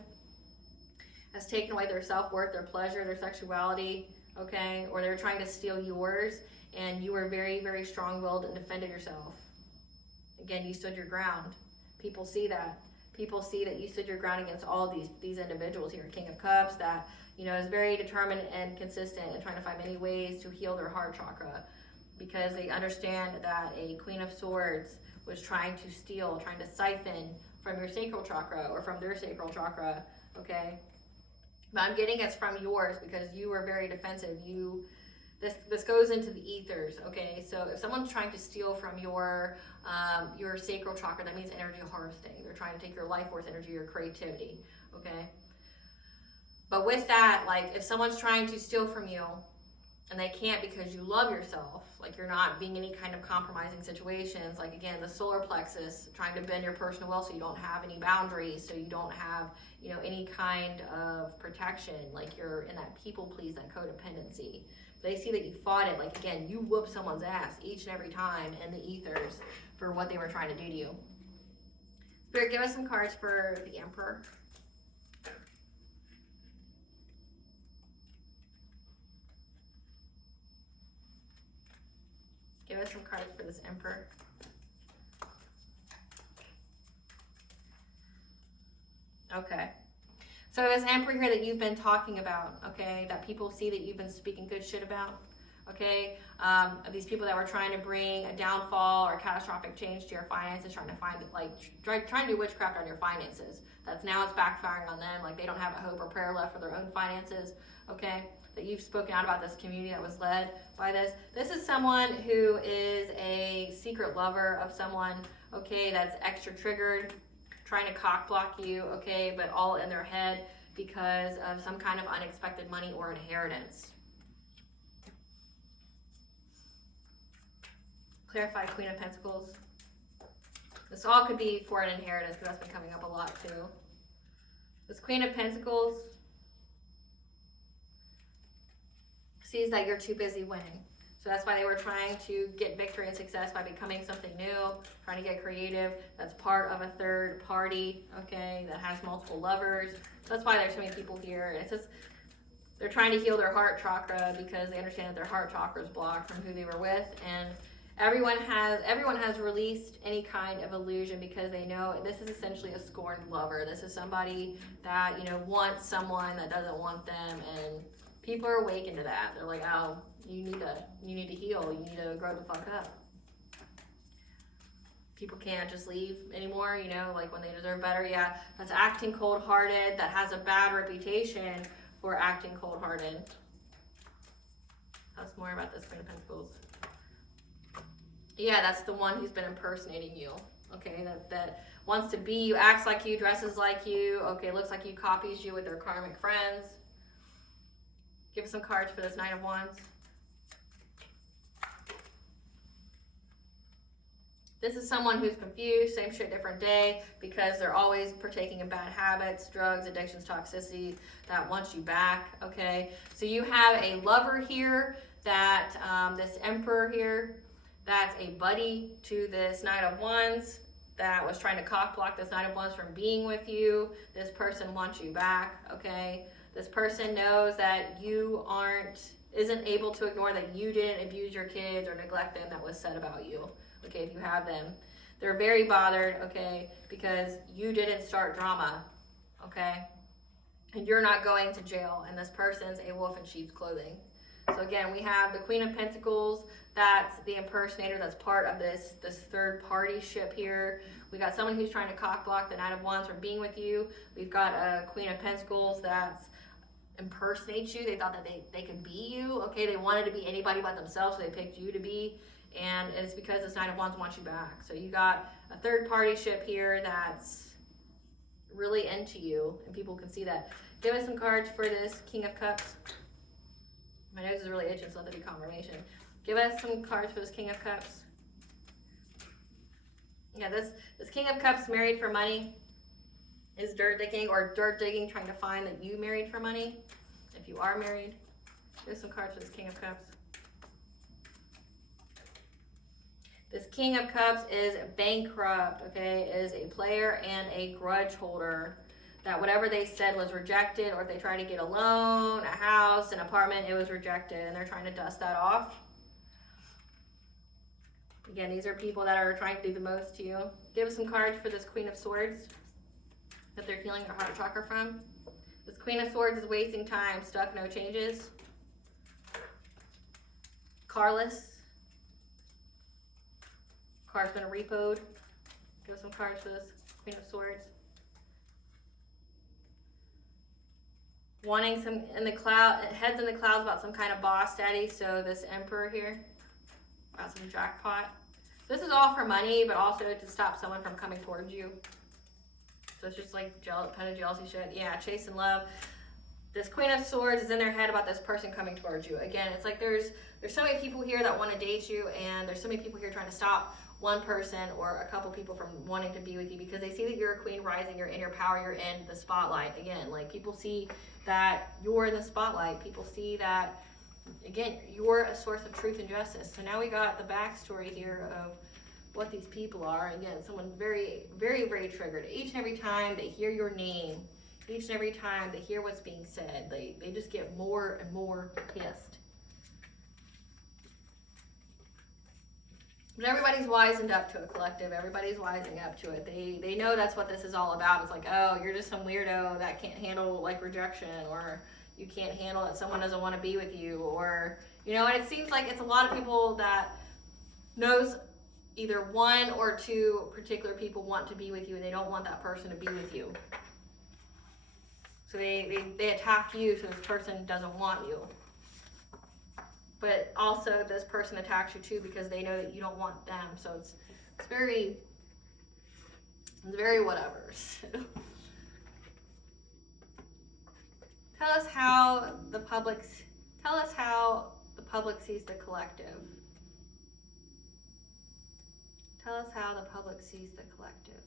has taken away their self-worth, their pleasure, their sexuality, okay? Or they're trying to steal yours, and you were very, very strong-willed and defended yourself. Again, you stood your ground. People see that. People see that you stood your ground against all these individuals here. King of Cups that, you know, is very determined and consistent and trying to find many ways to heal their heart chakra, because they understand that a Queen of Swords was trying to steal, trying to siphon from your sacral chakra or from their sacral chakra, okay? But I'm getting it's from yours because you were very defensive. This goes into the ethers, okay? So if someone's trying to steal from your sacral chakra, that means energy harvesting. They're trying to take your life force energy, your creativity, okay? But with that, like if someone's trying to steal from you and they can't because you love yourself, like you're not being any kind of compromising situations, like again, the solar plexus, trying to bend your personal will so you don't have any boundaries, so you don't have, you know, any kind of protection, like you're in that people please, that codependency. They see that you fought it, like again, you whoop someone's ass each and every time in the ethers for what they were trying to do to you. Spirit, give us some cards for the Emperor. Give us some cards for this Emperor. Okay. So this Emperor here that you've been talking about, okay, that people see that you've been speaking good shit about, okay, these people that were trying to bring a downfall or catastrophic change to your finances, trying to find, like, trying to do witchcraft on your finances. That's now it's backfiring on them, like they don't have a hope or prayer left for their own finances, okay, that you've spoken out about this community that was led by this. This is someone who is a secret lover of someone, okay, that's extra triggered, trying to cock block you, okay, but all in their head because of some kind of unexpected money or inheritance. Clarify Queen of Pentacles. This all could be for an inheritance because that's been coming up a lot too. This Queen of Pentacles sees that you're too busy winning. So that's why they were trying to get victory and success by becoming something new, trying to get creative. That's part of a third party, okay, that has multiple lovers. So that's why there's so many people here. It's just, they're trying to heal their heart chakra because they understand that their heart chakra is blocked from who they were with. And everyone has released any kind of illusion because they know this is essentially a scorned lover. This is somebody that, you know, wants someone that doesn't want them, and people are awakened to that. They're like, oh, you need to heal. You need to grow the fuck up. People can't just leave anymore, you know, like when they deserve better. Yeah, that's acting cold-hearted. That has a bad reputation for acting cold-hearted. That's more about this Queen of Pentacles. Yeah, that's the one who's been impersonating you. Okay, that wants to be you, acts like you, dresses like you. Okay, looks like you, copies you with their karmic friends. Give us some cards for this Knight of Wands. This is someone who's confused, same shit, different day, because they're always partaking in bad habits, drugs, addictions, toxicity, that wants you back, okay? So you have a lover here, that this Emperor here, that's a buddy to this Knight of Wands, that was trying to cock block this Knight of Wands from being with you. This person wants you back, okay? This person knows that you isn't able to ignore that you didn't abuse your kids or neglect them that was said about you. Okay, if you have them. They're very bothered, okay, because you didn't start drama, okay? And you're not going to jail, and this person's a wolf in sheep's clothing. So again, we have the Queen of Pentacles, that's the impersonator, that's part of this third party ship here. We got someone who's trying to cock block the Knight of Wands from being with you. We've got a Queen of Pentacles that's impersonates you. They thought that they could be you, okay? They wanted to be anybody but themselves, so they picked you to be. And it's because this Knight of Wands wants you back. So you got a third party ship here that's really into you, and people can see that. Give us some cards for this King of Cups. My nose is really itching, so that'll be confirmation. Give us some cards for this King of Cups. Yeah, this King of Cups, married for money, is dirt digging, or dirt digging trying to find that you married for money. If you are married, give us some cards for this King of Cups. This King of Cups is bankrupt, okay? Is a player and a grudge holder. That whatever they said was rejected, or if they tried to get a loan, a house, an apartment, it was rejected, and they're trying to dust that off. Again, these are people that are trying to do the most to you. Give us some cards for this Queen of Swords that they're healing their heart chakra from. This Queen of Swords is wasting time, stuck, no changes. Carless. Car's been repoed. Give us some cards for this Queen of Swords. Wanting some in the cloud, heads in the clouds about some kind of boss daddy. So this Emperor here, about some jackpot. This is all for money, but also to stop someone from coming towards you. So it's just like kind of jealousy shit. Yeah, chase and love. This Queen of Swords is in their head about this person coming towards you. Again, it's like there's so many people here that want to date you, and there's so many people here trying to stop one person or a couple people from wanting to be with you because they see that you're a queen rising, you're in your power, you're in the spotlight. Again, like people see that you're in the spotlight. People see that, again, you're a source of truth and justice. So now we got the backstory here of what these people are. Again, someone very, very, very triggered. Each and every time they hear your name, each and every time they hear what's being said, they just get more and more pissed. But everybody's wisened up to a collective. Everybody's wising up to it. They know that's what this is all about. It's like, oh, you're just some weirdo that can't handle like rejection, or you can't handle that someone doesn't want to be with you, or, you know, and it seems like it's a lot of people that knows either one or two particular people want to be with you, and they don't want that person to be with you. So they attack you, so this person doesn't want you. But also this person attacks you too because they know that you don't want them. So it's very whatever. Tell us how the public sees the collective. Tell us how the public sees the collective.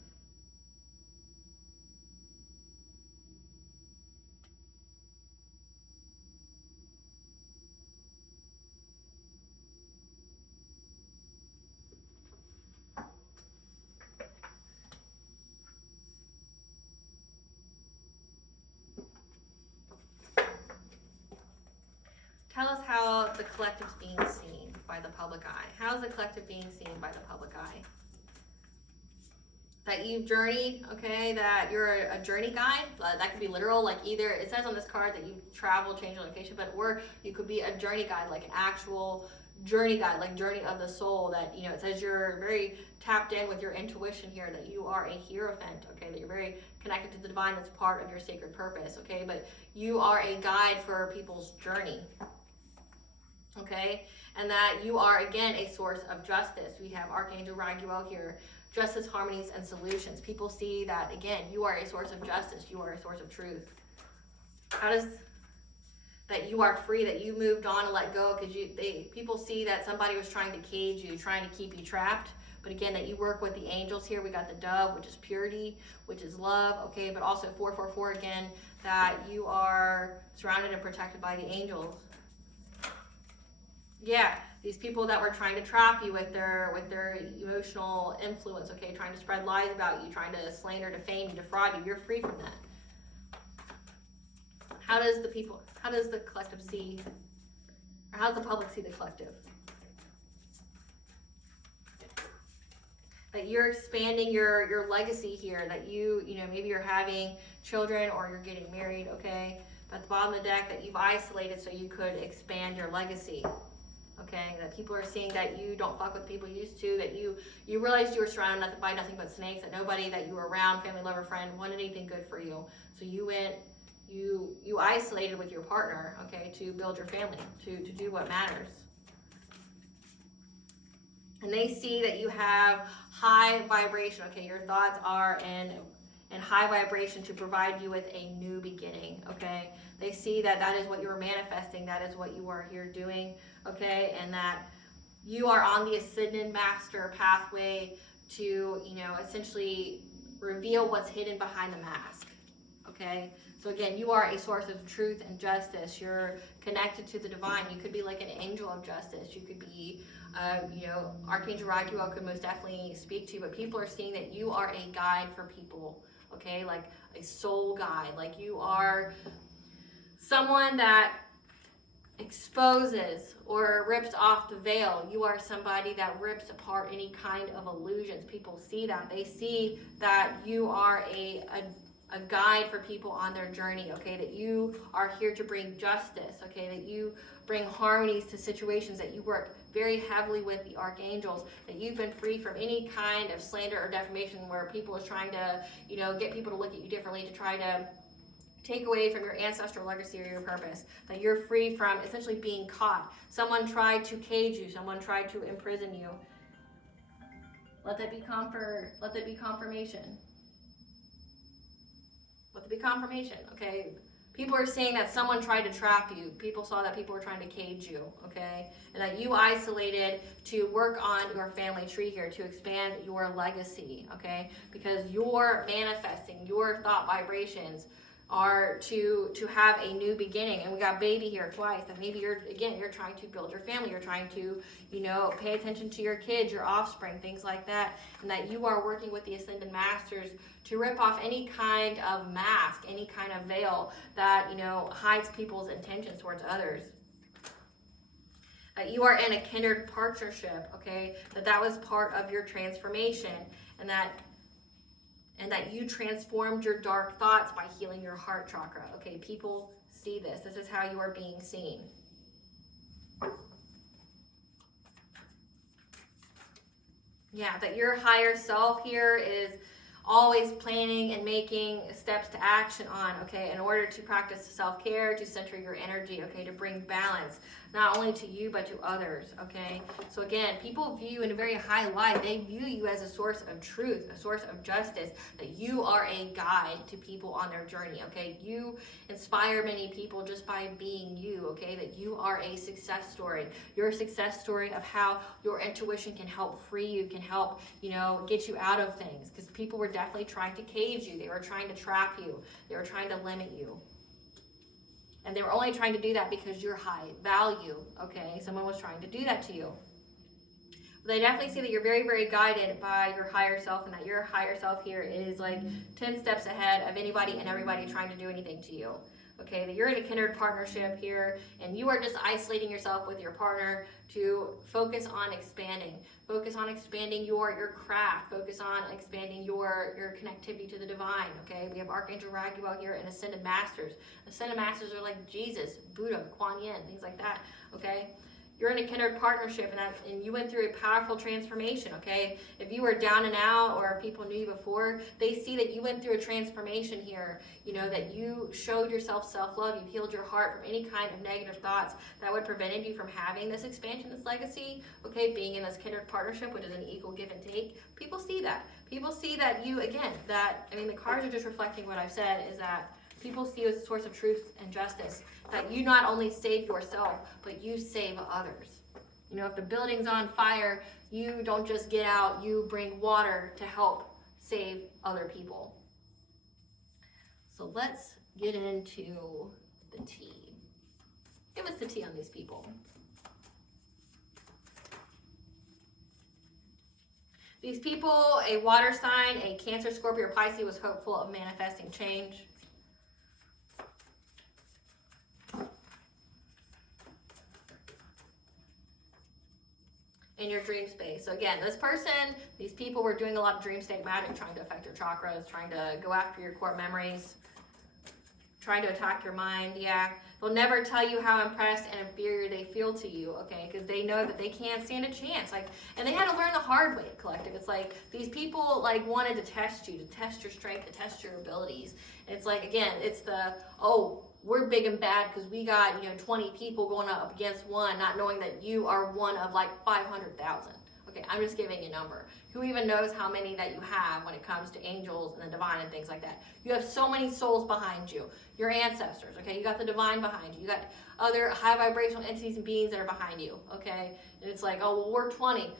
Tell us how the collective's being seen by the public eye. How is the collective being seen by the public eye? That you've journeyed, okay, that you're a journey guide. That could be literal, like either, it says on this card that you travel, change your location, but or you could be a journey guide, like an actual journey guide, like journey of the soul, that, you know, it says you're very tapped in with your intuition here, that you are a hierophant, okay, that you're very connected to the divine, that's part of your sacred purpose, okay, but you are a guide for people's journey, okay, and that you are, again, a source of justice. We have Archangel Raguel here, justice, harmonies, and solutions. People see that, again, you are a source of justice, you are a source of truth. How does that you are free, that you moved on and let go, because people see that somebody was trying to cage you, trying to keep you trapped. But again, that you work with the angels here. We got the dove, which is purity, which is love, okay, but also 444 again, that you are surrounded and protected by the angels. Yeah, these people that were trying to trap you with their emotional influence, okay, trying to spread lies about you, trying to slander, defame you, defraud you, you're free from that. How does the collective see, or how does the public see the collective? That you're expanding your legacy here, that you know, maybe you're having children or you're getting married, okay? But at the bottom of the deck, that you've isolated so you could expand your legacy, okay? That people are seeing that you don't fuck with people you used to, that you realized you were surrounded by nothing but snakes, that nobody that you were around, family, lover, friend, wanted anything good for you. So you went, you isolated with your partner, okay, to build your family, to do what matters. And they see that you have high vibration, okay, your thoughts are in high vibration to provide you with a new beginning, okay. They see that that is what you are manifesting, that is what you are here doing, okay, and that you are on the ascended master pathway to, you know, essentially reveal what's hidden behind the mask, okay. So again, you are a source of truth and justice. You're connected to the divine. You could be like an angel of justice. You could be, you know, Archangel Raguel could most definitely speak to you, but people are seeing that you are a guide for people, okay? Like a soul guide. Like you are someone that exposes or rips off the veil. You are somebody that rips apart any kind of illusions. People see that. They see that you are a guide for people on their journey, okay, that you are here to bring justice, okay, that you bring harmonies to situations, that you work very heavily with the archangels, that you've been free from any kind of slander or defamation where people are trying to, you know, get people to look at you differently, to try to take away from your ancestral legacy or your purpose, that you're free from essentially being caught. Someone tried to cage you, someone tried to imprison you. Let that be confirmation. Let there be confirmation, okay? People are saying that someone tried to trap you. People saw that people were trying to cage you, okay? And that you isolated to work on your family tree here, to expand your legacy, okay? Because you're manifesting, your thought vibrations are to have a new beginning. And we got baby here twice. That maybe you're trying to build your family. You're trying to, you know, pay attention to your kids, your offspring, things like that. And that you are working with the Ascended Masters to rip off any kind of mask, any kind of veil that, you know, hides people's intentions towards others. You are in a kindred partnership, okay? That was part of your transformation, and that you transformed your dark thoughts by healing your heart chakra, okay? People see this. This is how you are being seen. Yeah, that your higher self here is always planning and making steps to action on, okay, in order to practice self-care, to center your energy, okay, to bring balance, not only to you, but to others, okay? So again, people view you in a very high light. They view you as a source of truth, a source of justice, that you are a guide to people on their journey, okay? You inspire many people just by being you, okay? That you are a success story. You're a success story of how your intuition can help free you, can help, you know, get you out of things, because people were definitely trying to cage you. They were trying to trap you. They were trying to limit you. And they were only trying to do that because you're high value, okay? Someone was trying to do that to you. But they definitely see that you're very, very guided by your higher self, and that your higher self here is like 10 steps ahead of anybody and everybody trying to do anything to you. okay, that you're in a kindred partnership here, and you are just isolating yourself with your partner to focus on expanding. Focus on expanding your craft. Focus on expanding your connectivity to the divine, okay? We have Archangel Raguel here and Ascended Masters. Ascended Masters are like Jesus, Buddha, Kuan Yin, things like that, okay? You're in a kindred partnership, and you went through a powerful transformation, okay? If you were down and out, or people knew you before, they see that you went through a transformation here, you know, that you showed yourself self-love, you healed your heart from any kind of negative thoughts that would prevented you from having this expansion, this legacy, okay? Being in this kindred partnership, which is an equal give and take. People see that. People see that you, again, the cards are just reflecting what I've said, is that people see you as a source of truth and justice, that you not only save yourself, but you save others. You know, if the building's on fire, you don't just get out, you bring water to help save other people. So let's get into the tea. Give us the tea on these people. These people, a water sign, a Cancer, Scorpio, or Pisces, was hopeful of manifesting change. In your dream space. So again, this person, these people were doing a lot of dream state magic, trying to affect your chakras, trying to go after your core memories, trying to attack your mind. Yeah, they'll never tell you how impressed and inferior they feel to you, okay? Because they know that they can't stand a chance. And they had to learn the hard way, collective. It's like these people wanted to test you, to test your strength, to test your abilities. And it's like, again, it's we're big and bad because we got 20 people going up against one, not knowing that you are one of 500,000. Okay, I'm just giving you a number. Who even knows how many that you have when it comes to angels and the divine and things like that? You have so many souls behind you. Your ancestors, okay? You got the divine behind you. You got other high vibrational entities and beings that are behind you, okay? And it's like, oh, well, we're 20.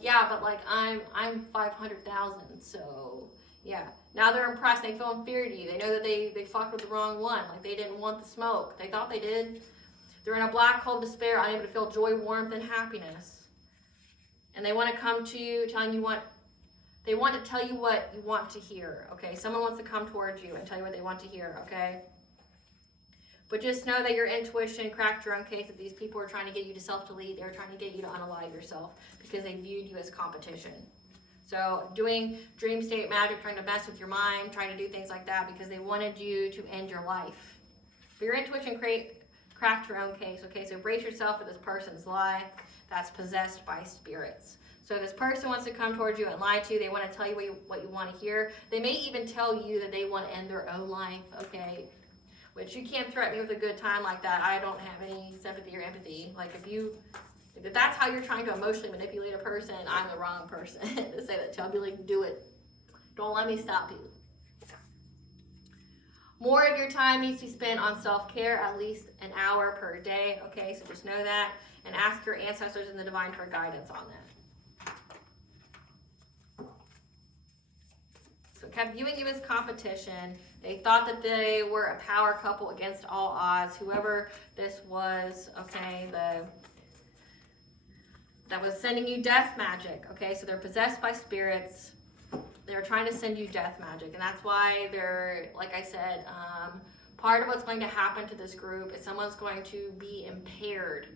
Yeah, but I'm 500,000, so yeah. Now they're impressed. They feel inferior to you. They know that they fucked with the wrong one. They didn't want the smoke. They thought they did. They're in a black hole of despair, unable to feel joy, warmth, and happiness. And they want to come to you, they want to tell you what you want to hear, okay? Someone wants to come towards you and tell you what they want to hear, okay? But just know that your intuition cracked your own case, that these people were trying to get you to self-delete. They were trying to get you to unalive yourself because they viewed you as competition. So doing dream state magic, trying to mess with your mind, trying to do things like that because they wanted you to end your life. But your intuition cracked your own case, okay? So brace yourself for this person's lie that's possessed by spirits. So this person wants to come towards you and lie to you. They want to tell you what you want to hear. They may even tell you that they want to end their own life, okay? Which you can't threaten me with a good time like that. I don't have any sympathy or empathy. If that's how you're trying to emotionally manipulate a person, I'm the wrong person to say that. Tell me, do it. Don't let me stop you. More of your time needs to be spent on self-care, at least an hour per day, okay? So just know that, and ask your ancestors and the divine for guidance on that. So kept viewing you as competition. They thought that they were a power couple against all odds. Whoever this was, okay, that was sending you death magic, okay? So they're possessed by spirits. They're trying to send you death magic, and that's why they're, like I said, part of what's going to happen to this group is someone's going to be impaired,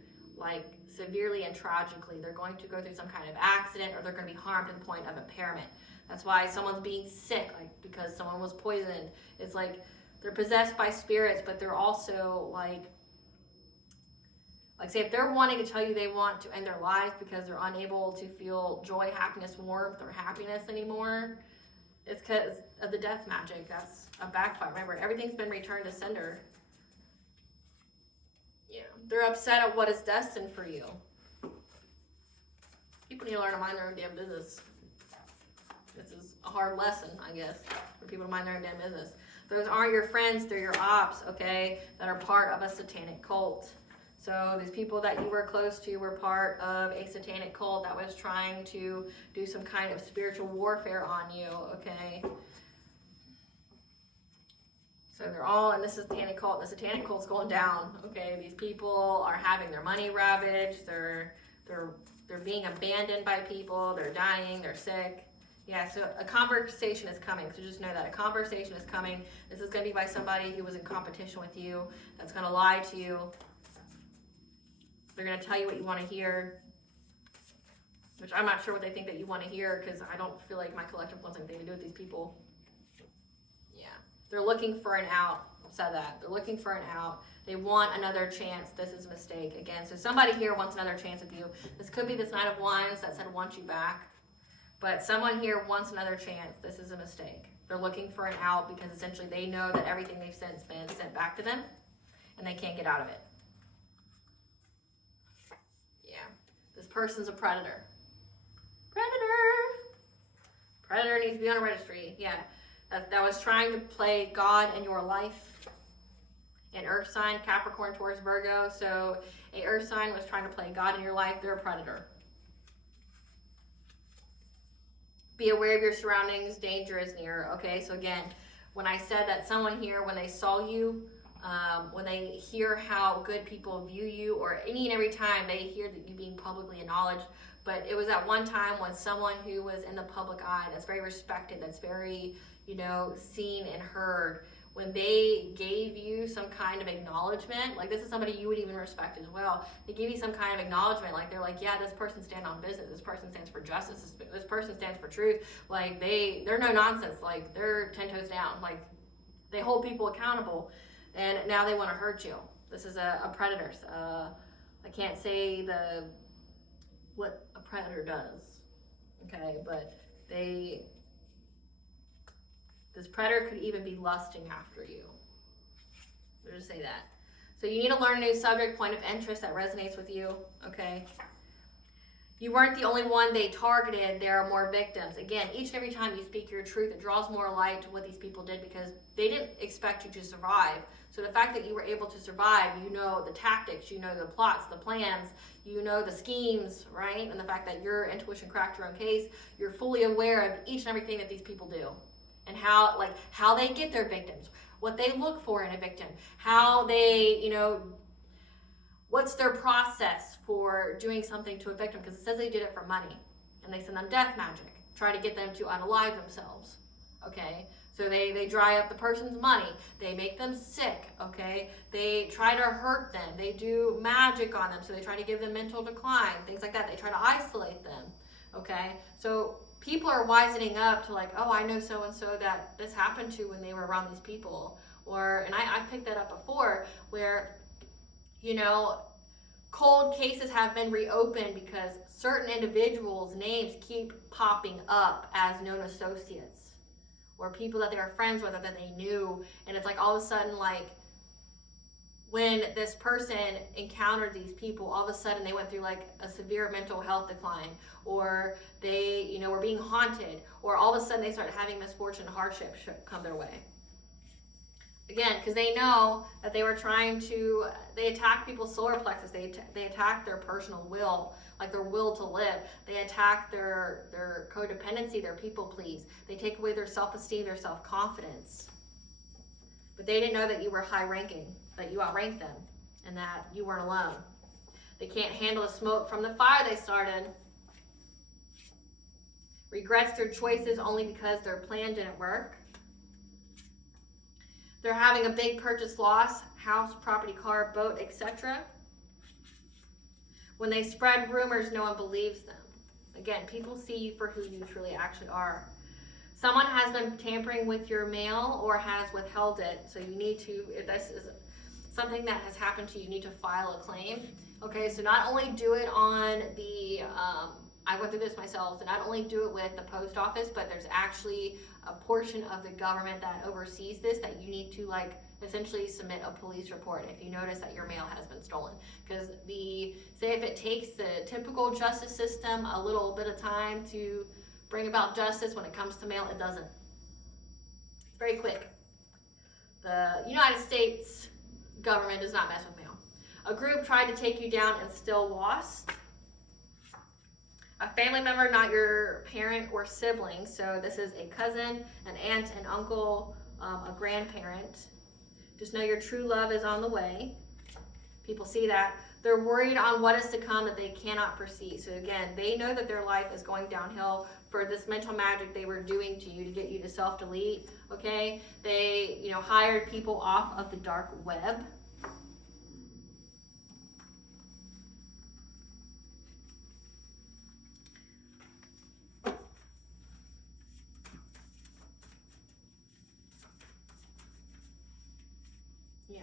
severely and tragically. They're going to go through some kind of accident, or they're going to be harmed to the point of impairment. That's why someone's being sick, because someone was poisoned. It's they're possessed by spirits, but they're also say if they're wanting to tell you they want to end their lives because they're unable to feel joy, happiness, warmth, or happiness anymore, it's because of the death magic. That's a backfire. Remember, everything's been returned to sender. Yeah, they're upset at what is destined for you. People need to learn to mind their own damn business. This is a hard lesson, I guess, for people to mind their own damn business. Those aren't your friends, they're your ops, okay, that are part of a satanic cult. So these people that you were close to were part of a satanic cult that was trying to do some kind of spiritual warfare on you, okay? So they're all in the satanic cult. The satanic cult's going down, okay? These people are having their money ravaged. They're being abandoned by people. They're dying. They're sick. Yeah, so a conversation is coming. So just know that a conversation is coming. This is going to be by somebody who was in competition with you, that's going to lie to you. They're going to tell you what you want to hear, which I'm not sure what they think that you want to hear, because I don't feel like my collective wants anything to do with these people. Yeah, they're looking for an out. Said that. They're looking for an out. They want another chance. This is a mistake. Again, so somebody here wants another chance with you. This could be this Knight of Wands that said want you back. But someone here wants another chance. This is a mistake. They're looking for an out because essentially they know that everything they've sent's been sent back to them and they can't get out of it. Yeah. This person's a predator. Predator needs to be on a registry. Yeah. That was trying to play God in your life. An earth sign, Capricorn, Taurus, Virgo. So a earth sign was trying to play God in your life. They're a predator. Be aware of your surroundings. Danger is near. Okay, so again, when I said that someone here, when they saw you, when they hear how good people view you, or any and every time they hear that you being publicly acknowledged, but it was at one time when someone who was in the public eye, that's very respected, that's very, seen and heard, when they gave you some kind of acknowledgement, like this is somebody you would even respect as well, they give you some kind of acknowledgement, like they're like, yeah, this person stands on business, this person stands for justice, this person stands for truth, like they're no nonsense, like they're 10 toes down, like they hold people accountable, and now they want to hurt you. This is a predator. I can't say what a predator does, okay, but this predator could even be lusting after you. I'll just say that. So you need to learn a new subject, point of interest that resonates with you, okay? You weren't the only one they targeted. There are more victims. Again, each and every time you speak your truth, it draws more light to what these people did, because they didn't expect you to survive. So the fact that you were able to survive, you know the tactics, you know the plots, the plans, you know the schemes, right? And the fact that your intuition cracked your own case, you're fully aware of each and everything that these people do. And how they get their victims, what they look for in a victim, how they, what's their process for doing something to a victim, because it says they did it for money, and they send them death magic, try to get them to unalive themselves, okay? So they dry up the person's money, they make them sick, okay? They try to hurt them, they do magic on them, so they try to give them mental decline, things like that. They try to isolate them, okay? So people are wisening up to like, oh, I know so-and-so that this happened to when they were around these people. And I've picked that up before, where, cold cases have been reopened because certain individuals' names keep popping up as known associates, or people that they were friends with or that they knew. And it's like all of a sudden, like, when this person encountered these people, all of a sudden they went through like a severe mental health decline, or they, were being haunted, or all of a sudden they started having misfortune and hardship come their way. Again, because they know that they attack people's solar plexus, they attack their personal will, like their will to live. They attack their codependency, their people please. They take away their self-esteem, their self-confidence. But they didn't know that you were high ranking, that you outranked them, and that you weren't alone. They can't handle the smoke from the fire they started. Regrets their choices only because their plan didn't work. They're having a big purchase loss, house, property, car, boat, etc. When they spread rumors, no one believes them. Again, people see you for who you truly actually are. Someone has been tampering with your mail or has withheld it, so you need to, if this is something that has happened to you, you need to file a claim. Okay, so not only do it on the, I went through this myself, so not only do it with the post office, but there's actually a portion of the government that oversees this that you need to essentially submit a police report if you notice that your mail has been stolen. Because say if it takes the typical justice system a little bit of time to bring about justice, when it comes to mail, it doesn't. It's very quick. The United States government does not mess with mail. A group tried to take you down and still lost. A family member, not your parent or sibling, so this is a cousin, an aunt, an uncle, a grandparent. Just know your true love is on the way. People see that. They're worried on what is to come that they cannot foresee. So again, they know that their life is going downhill for this mental magic they were doing to you to get you to self-delete, okay? They, you know, hired people off of the dark web. Yeah.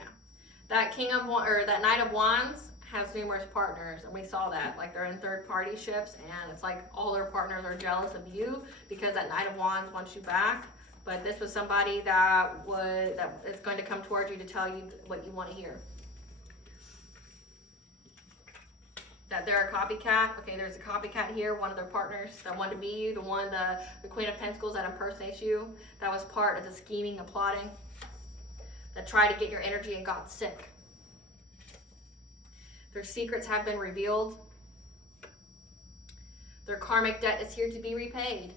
That that Knight of Wands has numerous partners, and we saw that, like they're in third party ships, and it's like all their partners are jealous of you because that Knight of Wands wants you back. But this was somebody that is going to come towards you to tell you what you want to hear. That they're a copycat. Okay, there's a copycat here, one of their partners that wanted to be you, the Queen of Pentacles that impersonates you, that was part of the scheming and plotting, that tried to get your energy and got sick. Their secrets have been revealed. Their karmic debt is here to be repaid.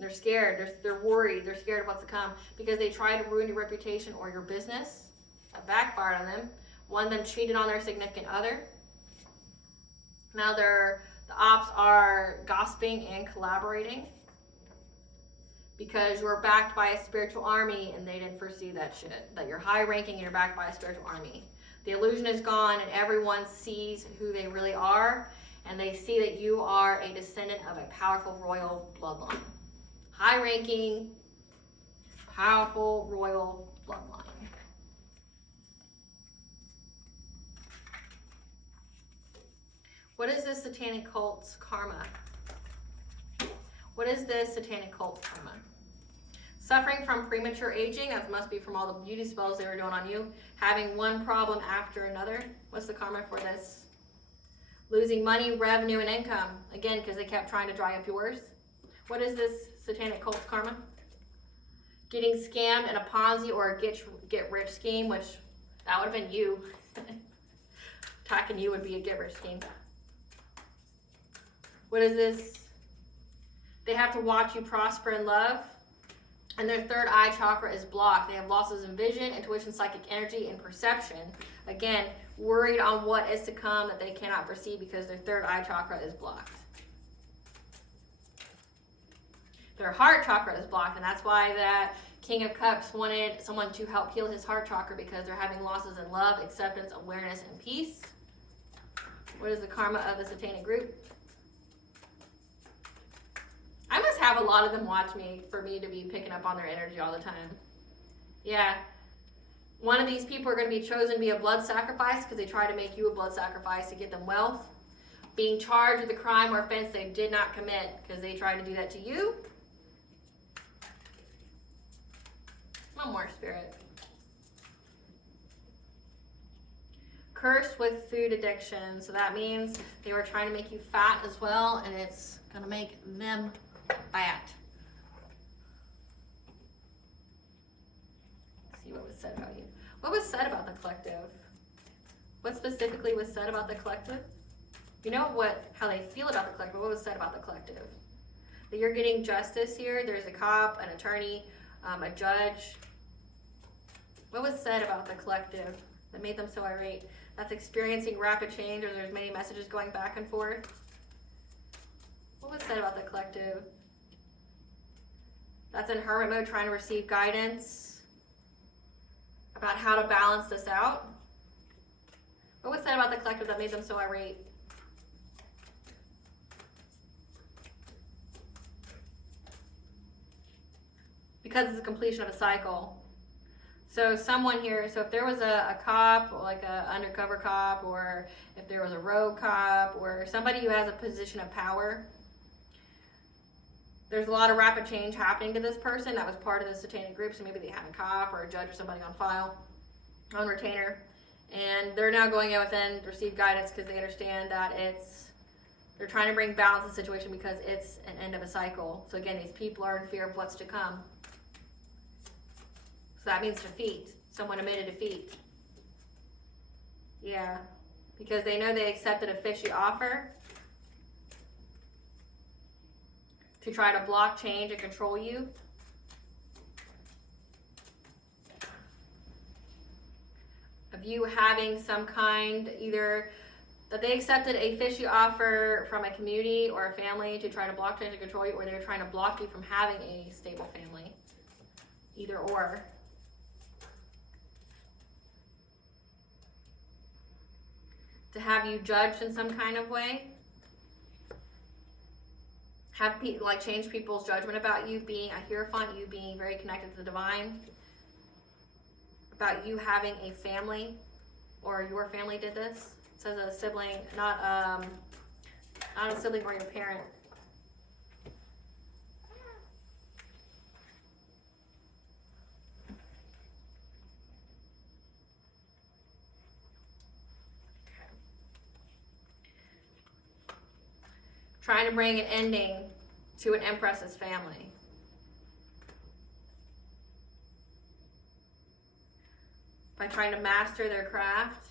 They're scared. They're worried. They're scared of what's to come because they tried to ruin your reputation or your business. That backfired on them. One of them cheated on their significant other. Now the ops are gossiping and collaborating because you're backed by a spiritual army and they didn't foresee that shit. That you're high ranking and you're backed by a spiritual army. The illusion is gone and everyone sees who they really are, and they see that you are a descendant of a powerful royal bloodline. High ranking, powerful royal bloodline. What is this satanic cult's karma? What is this satanic cult's karma? Suffering from premature aging, that must be from all the beauty spells they were doing on you. Having one problem after another. What's the karma for this? Losing money, revenue, and income. Again, because they kept trying to dry up yours. What is this satanic cult's karma? Getting scammed in a Ponzi or a get-rich scheme, which that would have been you. Attacking you would be a get-rich scheme. What is this? They have to watch you prosper in love. And their third eye chakra is blocked. They have losses in vision, intuition, psychic energy, and perception. Again, worried on what is to come that they cannot foresee because their third eye chakra is blocked. Their heart chakra is blocked, and that's why that King of Cups wanted someone to help heal his heart chakra because they're having losses in love, acceptance, awareness, and peace. What is the karma of the satanic group? I must have a lot of them watch me for me to be picking up on their energy all the time. Yeah. One of these people are going to be chosen to be a blood sacrifice because they try to make you a blood sacrifice to get them wealth. Being charged with a crime or offense they did not commit because they tried to do that to you. One more, Spirit. Cursed with food addiction. So that means they were trying to make you fat as well, and it's going to make them fat. Let's see what was said about you. What was said about the collective? What specifically was said about the collective? You know how they feel about the collective. What was said about the collective? That you're getting justice here. There's a cop, an attorney, a judge. What was said about the collective that made them so irate? That's experiencing rapid change, or there's many messages going back and forth. What was said about the collective? That's in hermit mode, trying to receive guidance about how to balance this out. What was said about the collective that made them so irate? Because it's a completion of a cycle. So someone here, so if there was a cop, like an undercover cop, or if there was a rogue cop, or somebody who has a position of power, there's a lot of rapid change happening to this person that was part of the satanic group. So maybe they had a cop or a judge or somebody on file, on retainer. And they're now going in within to receive guidance because they understand that they're trying to bring balance to the situation because it's an end of a cycle. So again, these people are in fear of what's to come. So that means defeat. Someone admitted defeat. Yeah. Because they know they accepted a fishy offer to try to block change and control you. Of you having some kind, either that they accepted a fishy offer from a community or a family to try to block, change, and control you, or they're trying to block you from having a stable family. Either or. To have you judged in some kind of way. Have change people's judgment about you being a hierophant, you being very connected to the divine. About you having a family, or your family did this. It says a sibling, not a sibling or your parent. Trying to bring an ending to an empress's family. By trying to master their craft.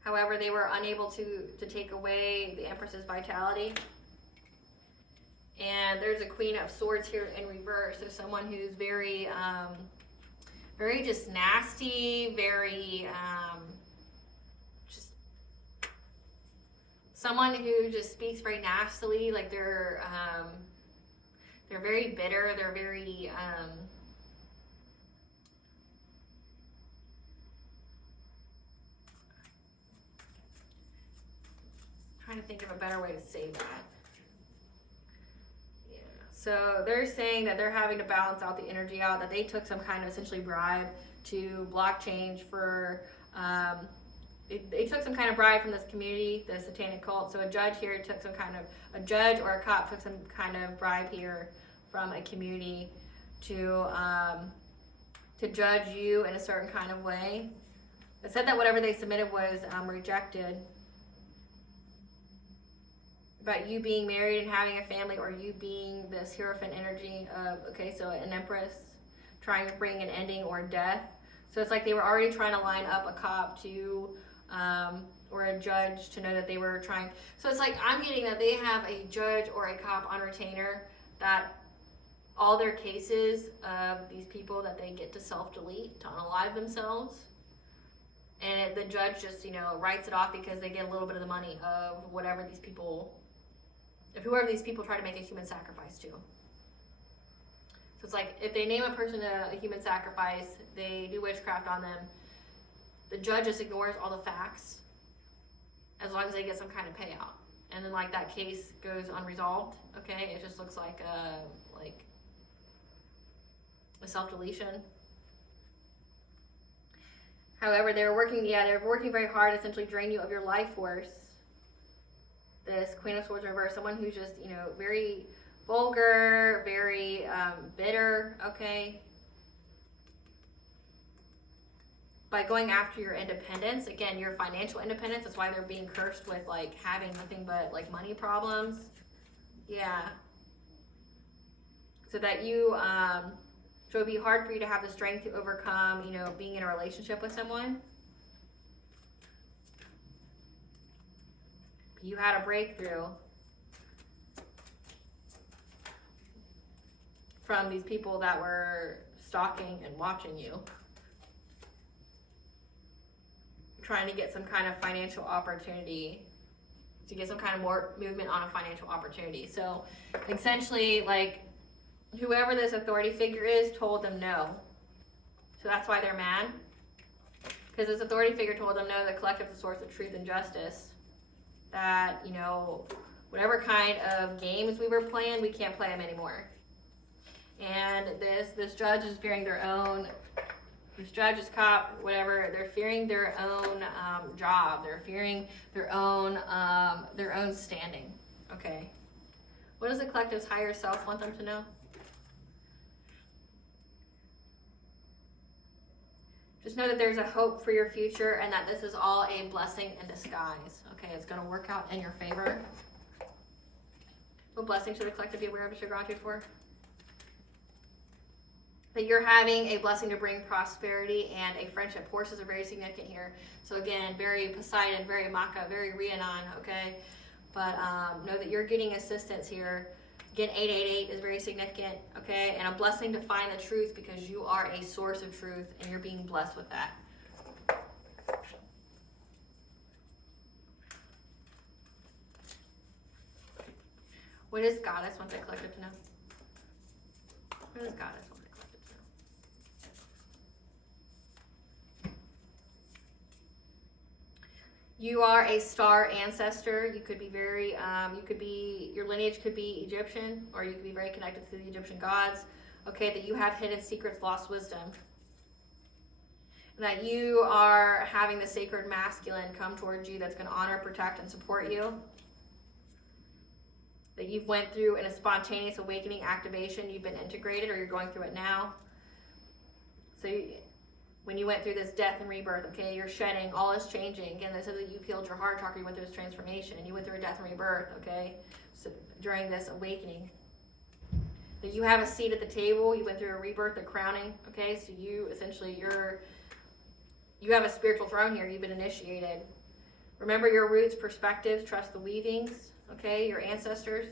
However, they were unable to take away the empress's vitality. And there's a Queen of Swords here in reverse. So someone who's very, very just nasty, very, someone who just speaks very nastily, like they're very bitter, they're very, trying to think of a better way to say that. Yeah. So they're saying that they're having to balance out the energy out, that they took some kind of essentially bribe to block change for, they took some kind of bribe from this community, the satanic cult. So a judge here took some kind of, a judge or a cop took some kind of bribe here from a community to judge you in a certain kind of way. It said that whatever they submitted was rejected. About you being married and having a family, or you being this hierophant energy of, okay, so an empress trying to bring an ending or death. So it's like they were already trying to line up a cop to, or a judge to know that they were trying. So it's like I'm getting that they have a judge or a cop on retainer that all their cases of these people that they get to self-delete, to unalive themselves. And the judge just, writes it off because they get a little bit of the money of whatever these people, of whoever these people try to make a human sacrifice to. So it's like if they name a person a human sacrifice, they do witchcraft on them. The judge just ignores all the facts as long as they get some kind of payout. And then that case goes unresolved, okay? It just looks like a self-deletion. However, they're working very hard to essentially drain you of your life force. This Queen of Swords reverse, someone who's just, very vulgar, very bitter, okay? By going after your independence, again, your financial independence, that's why they're being cursed with having nothing but money problems. Yeah. So that you, so it'd be hard for you to have the strength to overcome, being in a relationship with someone. You had a breakthrough from these people that were stalking and watching you. Trying to get some kind of financial opportunity, to get some kind of more movement on a financial opportunity. So essentially, whoever this authority figure is told them no. So that's why they're mad. Because this authority figure told them no, the collective is the source of truth and justice. That, whatever kind of games we were playing, we can't play them anymore. And this judge is fearing their own, this judge, this cop, whatever, they're fearing their own job. They're fearing their own standing. Okay. What does the collective's higher self want them to know? Just know that there's a hope for your future and that this is all a blessing in disguise. Okay, it's going to work out in your favor. What blessing should the collective be aware of to show gratitude for? That you're having a blessing to bring prosperity and a friendship. Horses are very significant here. So again, very Poseidon, very Maka, very Rhiannon, okay? But know that you're getting assistance here. Again, 888 is very significant, okay? And a blessing to find the truth because you are a source of truth and you're being blessed with that. What does Goddess want the collective to know? What does Goddess want the collective to know? You are a star ancestor. You could be very, your lineage could be Egyptian, or you could be very connected to the Egyptian gods. Okay, that you have hidden secrets, lost wisdom. That you are having the sacred masculine come towards you that's going to honor, protect, and support you. That you've went through in a spontaneous awakening activation, you've been integrated, or you're going through it now. So when you went through this death and rebirth, okay, you're shedding, all is changing. Again, this is that you peeled your heart chakra, you went through this transformation, you went through a death and rebirth, okay, so during this awakening. That you have a seat at the table, you went through a rebirth, a crowning, okay, so you essentially, you have a spiritual throne here, you've been initiated. Remember your roots, perspectives, trust the weavings, okay, your ancestors.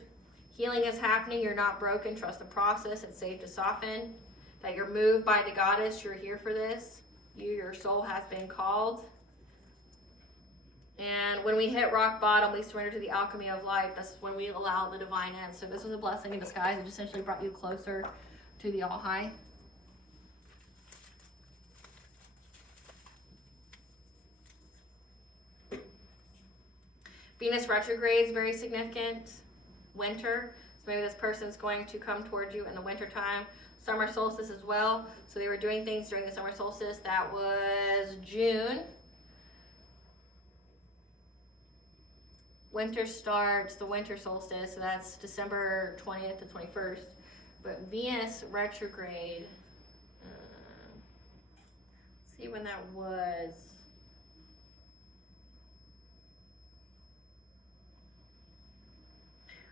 Healing is happening, you're not broken, trust the process, it's safe to soften. That you're moved by the Goddess, you're here for this. Your soul has been called. And when we hit rock bottom, we surrender to the alchemy of life. That's when we allow the divine end. So this was a blessing in disguise. It essentially brought you closer to the All High. Venus retrograde is very significant. Winter. So maybe this person's going to come towards you in the winter time. Summer solstice as well. So they were doing things during the summer solstice. That was June. Winter starts the winter solstice. So that's December 20th to 21st. But Venus retrograde. Let's see when that was.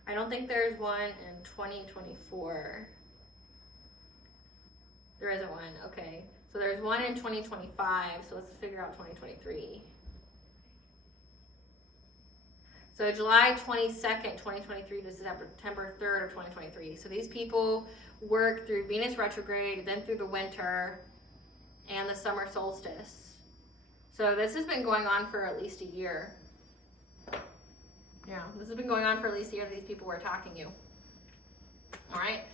I don't think there's one in 2024. There isn't one, okay. So there's one in 2025, so let's figure out 2023. So July 22nd, 2023 to September 3rd of 2023. So these people work through Venus retrograde, then through the winter, and the summer solstice. So this has been going on for at least a year. Yeah, this has been going on for at least a year that these people were attacking you. All right.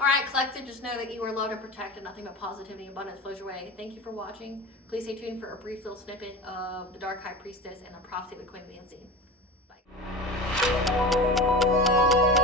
All right, collective, just know that you are loved and protected. Nothing but positivity and abundance flows your way. Thank you for watching. Please stay tuned for a brief little snippet of the Dark High Priestess and the prophecy of the Queen of the Unseen. Bye.